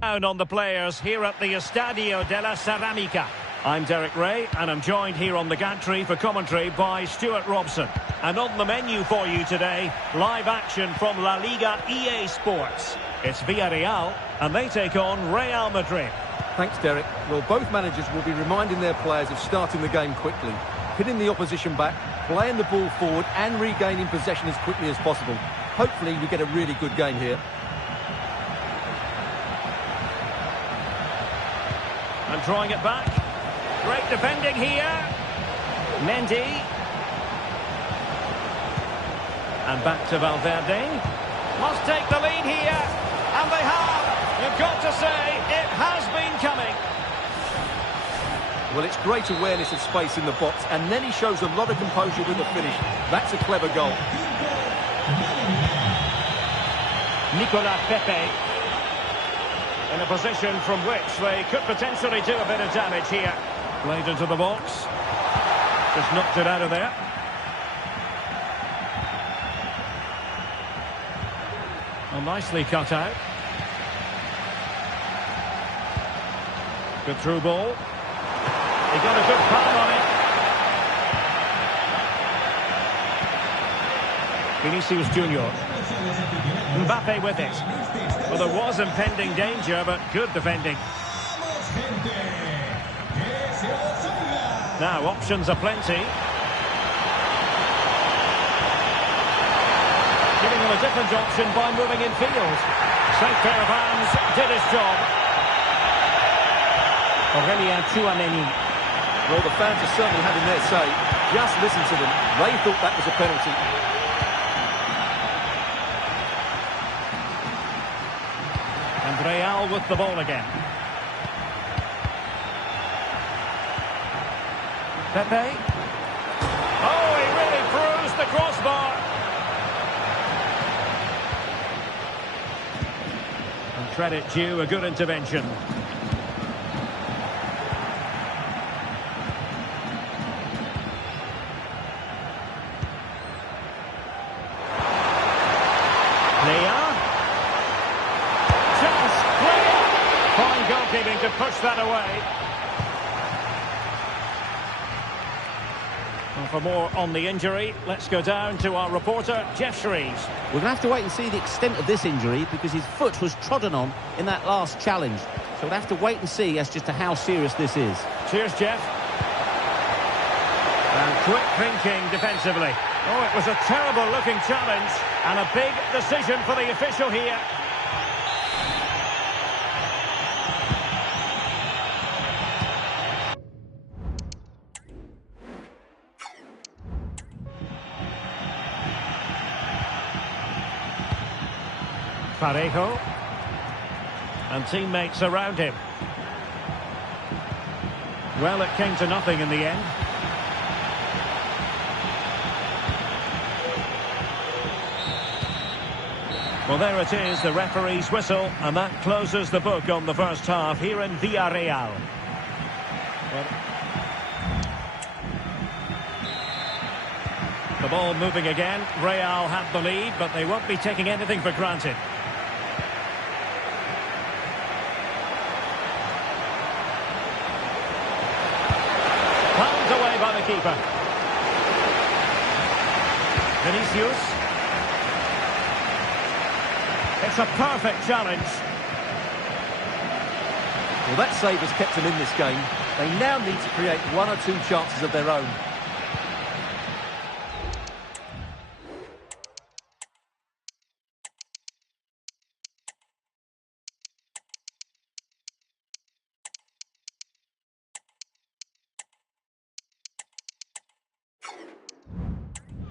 Down on the players here at the Estadio de la Ceramica. I'm Derek Ray, and I'm joined here on the gantry for commentary by Stuart Robson. And on the menu for you today, live action from La Liga EA Sports. It's Villarreal, and they take on Real Madrid. Thanks, Derek. Well, both managers will be reminding their players of starting the game quickly, hitting the opposition back, playing the ball forward, and regaining possession as quickly as possible. Hopefully, we get a really good game here. And drawing it back. Great defending here. Mendy. And back to Valverde. Must take the lead here. And they have. You've got to say, it has been coming. Well, it's great awareness of space in the box, and then he shows a lot of composure with the finish. That's a clever goal. Nicolas Pepe in a position from which they could potentially do a bit of damage here. Played into the box. Just knocked it out of there. Well, nicely cut out. Good through ball. He got a good palm on it. Vinicius Junior. Mbappe with it. Well, there was impending danger, but good defending. Now, options are plenty. Giving them a different option by moving in field. Safe pair of hands, did his job. Aurelien Tchouameni. Well, the fans are certainly having their say. Just listen to them. They thought that was a penalty. And Real with the ball again. Pepe. Oh, he really bruised the crossbar. And credit due, a good intervention. Goalkeeping to push that away. Well, for more on the injury, let's go down to our reporter, Jeff Shreves. We're going to have to wait and see the extent of this injury because his foot was trodden on in that last challenge. So we'll have to wait and see as just to how serious this is. Cheers, Jeff. And quick thinking defensively. Oh, it was a terrible-looking challenge and a big decision for the official here. Parejo and teammates around him. Well, it came to nothing in the end. Well, there it is, the referee's whistle, and that closes the book on the first half here in Villarreal. The ball moving again. Real have the lead, but they won't be taking anything for granted. Palmed away by the keeper. Vinicius. It's a perfect challenge. Well, that save has kept them in this game. They now need to create one or two chances of their own.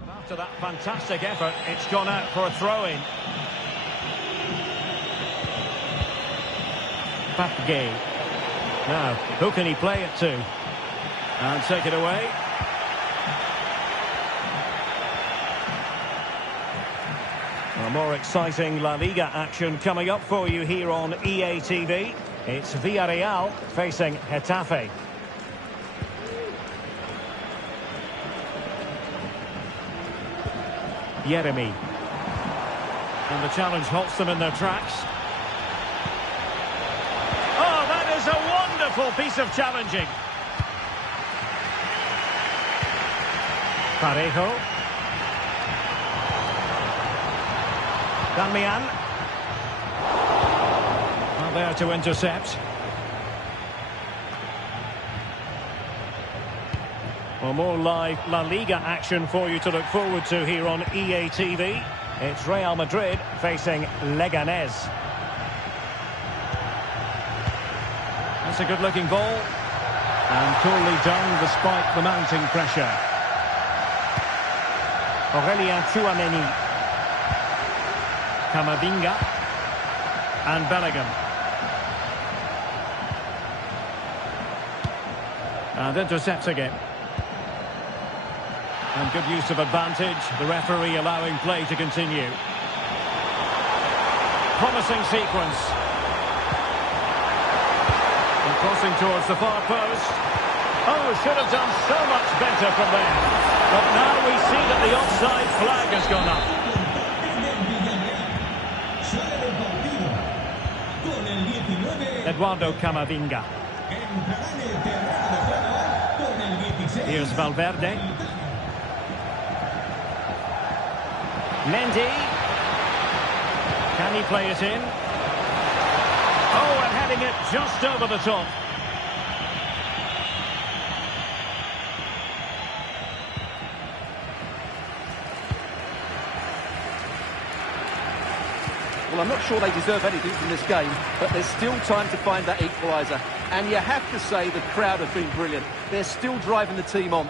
After that fantastic effort, it's gone out for a throw-in. Pape. Now, who can he play it to? And take it away. A more exciting La Liga action coming up for you here on EA TV. It's Villarreal facing Getafe. Yeremi. And the challenge halts them in their tracks. Oh, that is a wonderful piece of challenging. Parejo. Damian. Not there to intercept. Well, more live La Liga action for you to look forward to here on EA TV. It's Real Madrid facing Leganés. That's a good-looking ball. And coolly done despite the mounting pressure. Aurelien Tchouameni. Camavinga. And Bellingham. And intercepting it. And good use of advantage. The referee allowing play to continue. Promising sequence. And crossing towards the far post. Oh, should have done so much better from there. But now we see that the offside flag has gone up. Eduardo Camavinga. Here's Valverde. Mendy. Can he play it in? Oh, and heading it just over the top. Well, I'm not sure they deserve anything from this game, but there's still time to find that equaliser. And you have to say the crowd have been brilliant. They're still driving the team on.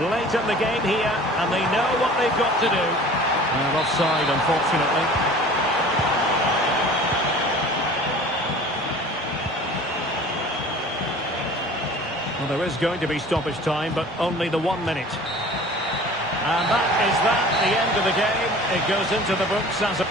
Late in the game here, and they know what they've got to do. Offside, unfortunately. Well, there is going to be stoppage time, but only the 1 minute. And that is the end of the game. It goes into the books as a...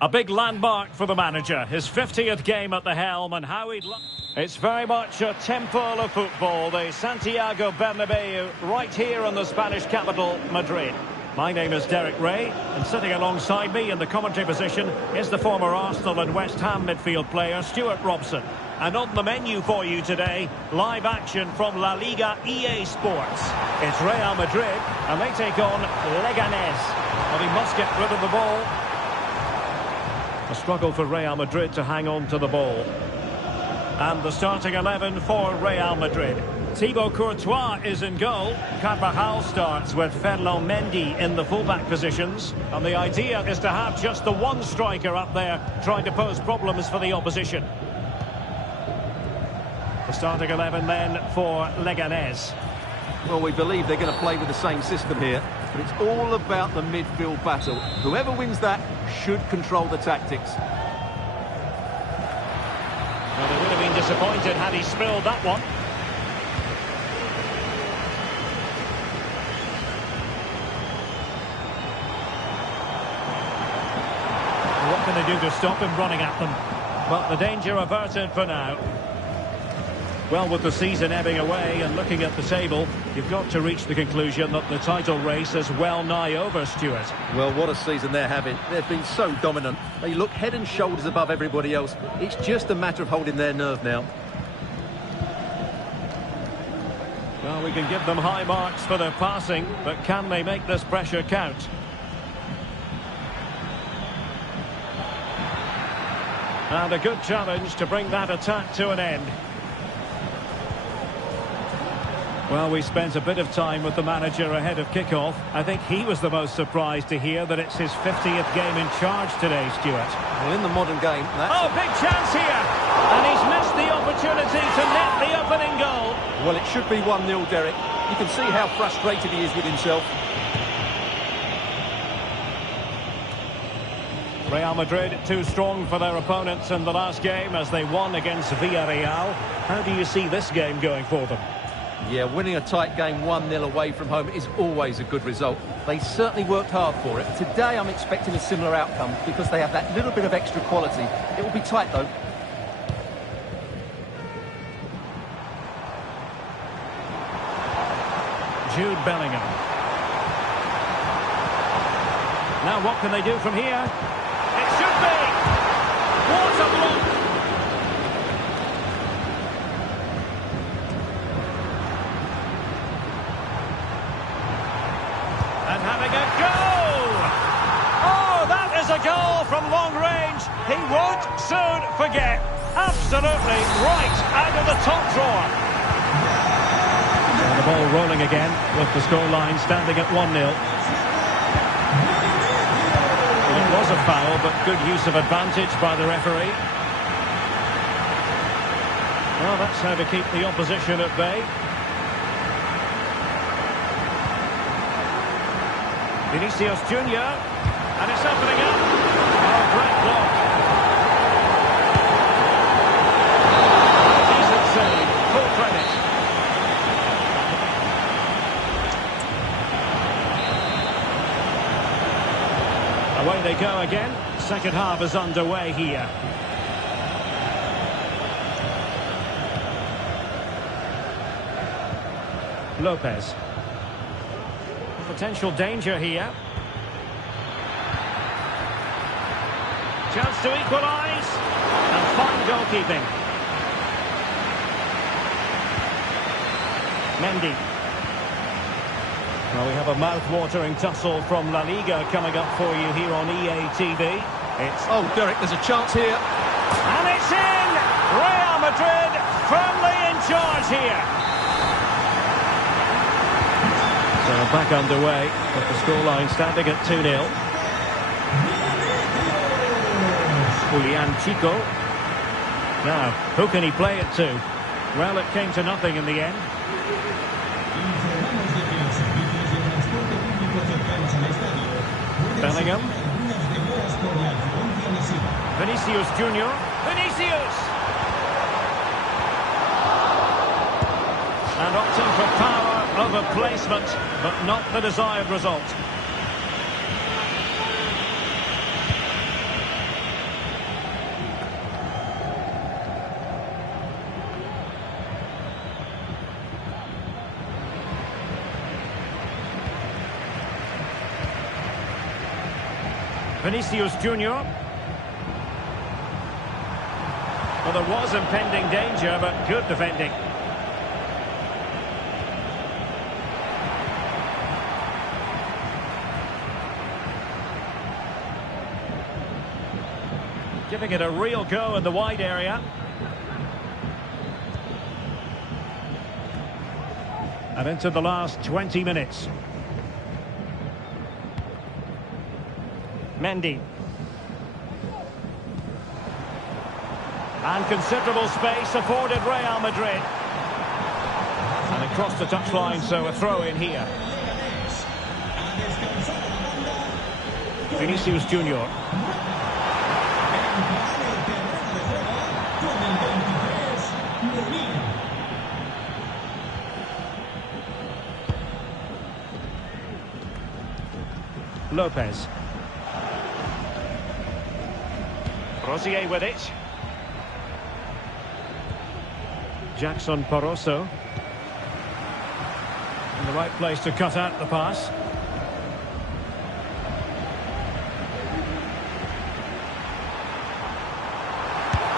A big landmark for the manager, his 50th game at the helm, and how he'd... It's very much a temple of football, the Santiago Bernabeu, right here in the Spanish capital, Madrid. My name is Derek Ray, and sitting alongside me in the commentary position is the former Arsenal and West Ham midfield player, Stuart Robson. And on the menu for you today, live action from La Liga EA Sports. It's Real Madrid, and they take on Leganés. But he must get rid of the ball. A struggle for Real Madrid to hang on to the ball. And the starting 11 for Real Madrid. Thibaut Courtois is in goal. Carvajal starts with Ferland Mendy in the fullback positions. And the idea is to have just the one striker up there trying to pose problems for the opposition. The starting 11 then for Leganés. Well, we believe they're going to play with the same system here, but it's all about the midfield battle. Whoever wins that should control the tactics. Well, they would have been disappointed had he spilled that one. What can they do to stop him running at them? But the danger averted for now. Well, with the season ebbing away and looking at the table, you've got to reach the conclusion that the title race is well nigh over, Stuart. Well, what a season they're having. They've been so dominant. They look head and shoulders above everybody else. It's just a matter of holding their nerve now. Well, we can give them high marks for their passing, but can they make this pressure count? And a good challenge to bring that attack to an end. Well, we spent a bit of time with the manager ahead of kickoff. I think he was the most surprised to hear that it's his 50th game in charge today, Stuart. Well, in the modern game, that's... Oh, big chance here! And he's missed the opportunity to net the opening goal. Well, it should be 1-0, Derek. You can see how frustrated he is with himself. Real Madrid too strong for their opponents in the last game as they won against Villarreal. How do you see this game going for them? Yeah, winning a tight game 1-0 away from home is always a good result. They certainly worked hard for it. Today I'm expecting a similar outcome because they have that little bit of extra quality. It will be tight though. Jude Bellingham. Now what can they do from here? It should be! What a block! And having a go! Oh, that is a goal from long range. He won't soon forget. Absolutely right out of the top drawer. And the ball rolling again with the scoreline standing at 1-0. It was a foul, but good use of advantage by the referee. Well, that's how to keep the opposition at bay. Vinicius Junior, and it's opening up. Oh, great block. Decent save, full credit. Away they go again. Second half is underway here. Lopez. Potential danger here. Chance to equalise. And fine goalkeeping. Mendy. Well, we have a mouth-watering tussle from La Liga coming up for you here on EA TV. It's... Oh, Derek, there's a chance here. And it's in! Real Madrid firmly in charge here. So back underway with the scoreline standing at 2-0. Julian Chico. Now, who can he play it to? Well, it came to nothing in the end. Bellingham. Vinicius Junior. Vinicius! And opting for power over placement, but not the desired result. Vinicius Junior. Well, there was impending danger, but good defending. Giving it a real go in the wide area. And into the last 20 minutes. Mendy. And considerable space afforded Real Madrid. And across the touchline, so a throw in here. Vinicius Junior. Lopez. Rosier with it. Jackson Poroso. In the right place to cut out the pass.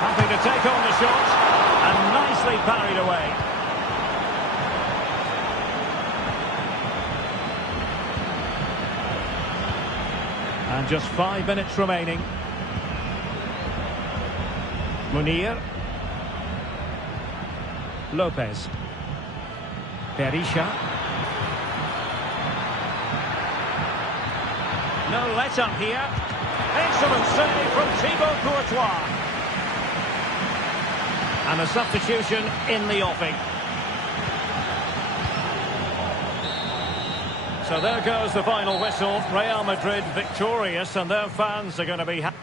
Happy to take on the shot. And nicely parried away. And just 5 minutes remaining. Munir. Lopez. Berisha. No let-up here. Excellent save from Thibaut Courtois. And a substitution in the offing. So there goes the final whistle. Real Madrid victorious, and their fans are going to be happy.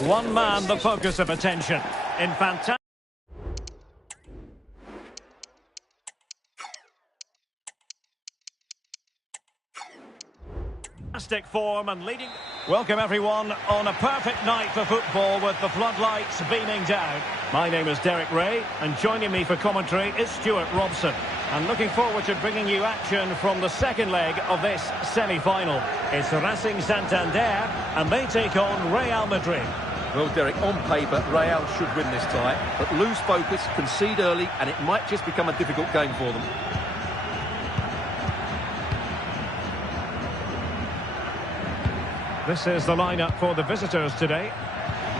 One man the focus of attention. In fantastic form and leading. Welcome everyone on a perfect night for football with the floodlights beaming down. My name is Derek Ray, and joining me for commentary is Stuart Robson. And looking forward to bringing you action from the second leg of this semi-final. It's Racing Santander, and they take on Real Madrid. Well, Derek, on paper, Real should win this tie, but lose focus, concede early, and it might just become a difficult game for them. This is the lineup for the visitors today.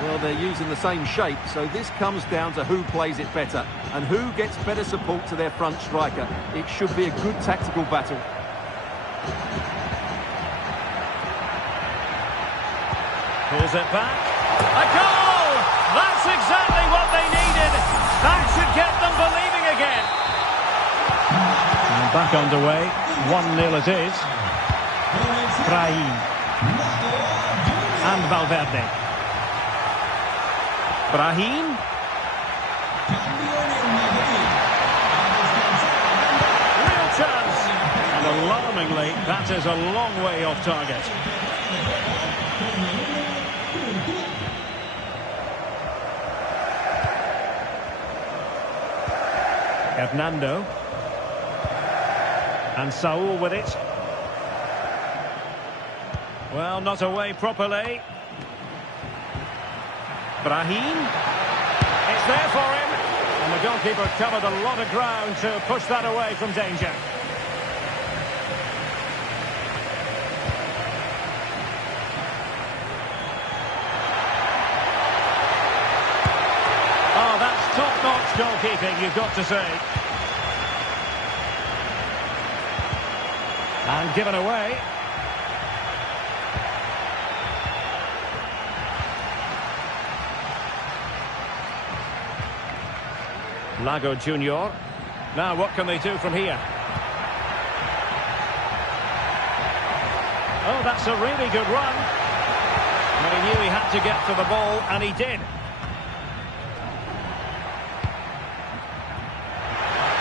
Well, they're using the same shape, so this comes down to who plays it better and who gets better support to their front striker. It should be a good tactical battle. Pulls it back. A goal! That's exactly what they needed. That should get them believing again. And back underway. 1-0 it is. Brahim. And Valverde. Brahim. Real chance. And alarmingly, that is a long way off target. Hernando. And Saul with it. Well, not away properly. Brahim. It's there for him. And the goalkeeper covered a lot of ground to push that away from danger. Oh, that's top-notch goalkeeping, you've got to say. And given away. Lago Junior. Now what can they do from here? Oh, that's a really good run. But he knew he had to get to the ball, and he did.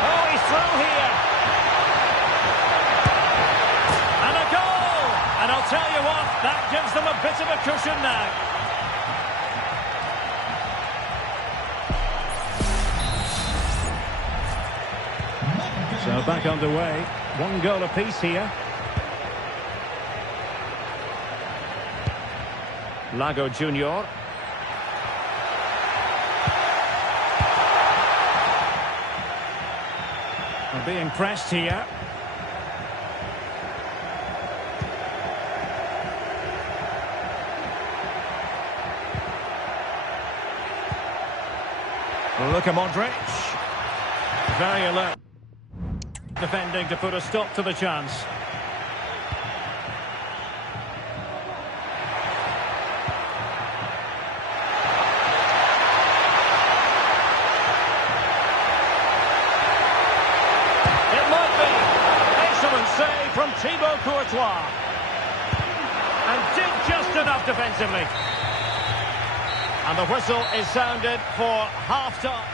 Oh, he's through here. And a goal! And I'll tell you what, that gives them a bit of a cushion now. So back underway. One goal apiece here. Lago Junior. They're being pressed here. Look at Madrid. Very alert. Defending to put a stop to the chance. It might be. Excellent save from Thibaut Courtois. And did just enough defensively. And the whistle is sounded for half-time.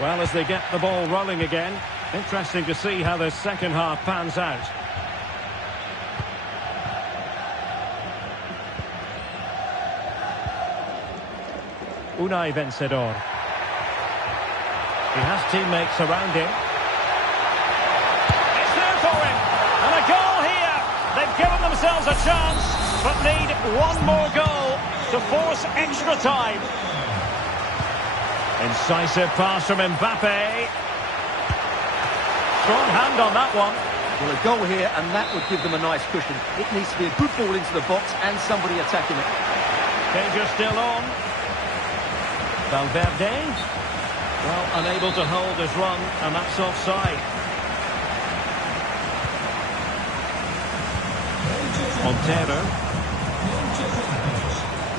Well, as they get the ball rolling again, interesting to see how the second half pans out. Unai Vencedor. He has teammates around him. It's there for him! And a goal here! They've given themselves a chance, but need one more goal to force extra time. Incisive pass from Mbappe. Strong hand on that one. Well, a goal here, and that would give them a nice cushion. It needs to be a good ball into the box and somebody attacking it. Danger still on. Valverde. Well, unable to hold his run, and that's offside. Montero.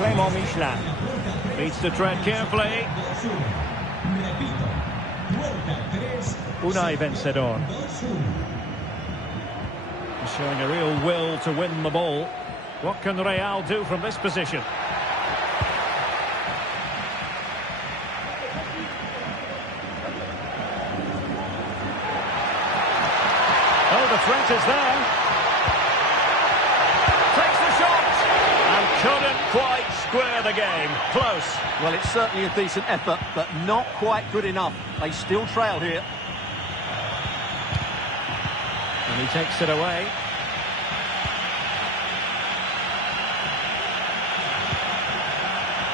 Clément Michelin. Needs to tread carefully. Unai Vencedor. He's showing a real will to win the ball. What can Real do from this position? Oh, the threat is there. Takes the shot. And couldn't quite square the game. Close. Well, it's certainly a decent effort, but not quite good enough. They still trail here. And he takes it away.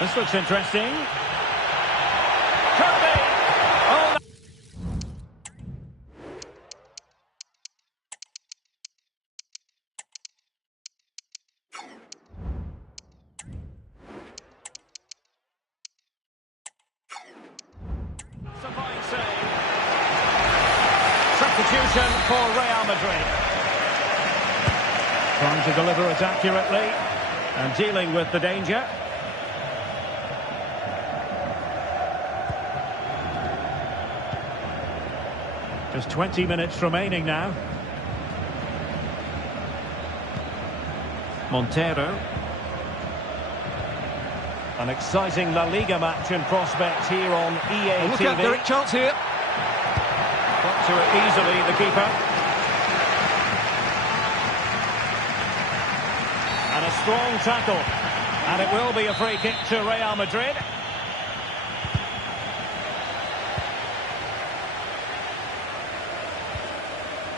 This looks interesting. Kirby! Oh, no. It's a fine save. Substitution for Real Madrid. Trying to deliver it accurately and dealing with the danger. Just 20 minutes remaining now. Montero. An exciting La Liga match in prospect here on EA Oh, look TV. out, Derek, chance here. Got to it easily, the keeper. And a strong tackle. And it will be a free kick to Real Madrid.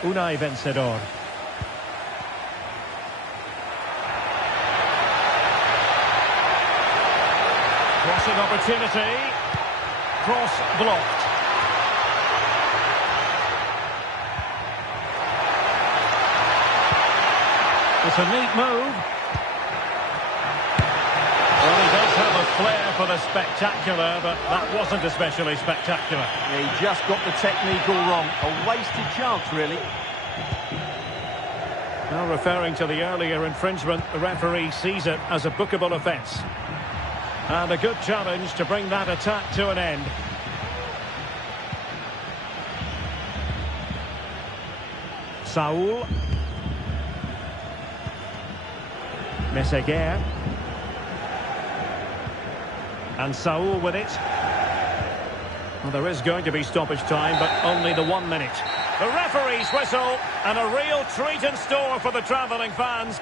Unai Vencedor. Crossing opportunity. Cross blocked. It's a neat move. Well, he does have a flair for the spectacular, but that wasn't especially spectacular. He just got the technique all wrong. A wasted chance, really. Now referring to the earlier infringement, the referee sees it as a bookable offence. And a good challenge to bring that attack to an end. Saul. Meseguer. And Saul with it. Well, there is going to be stoppage time, but only the 1 minute. The referee's whistle, and a real treat in store for the travelling fans.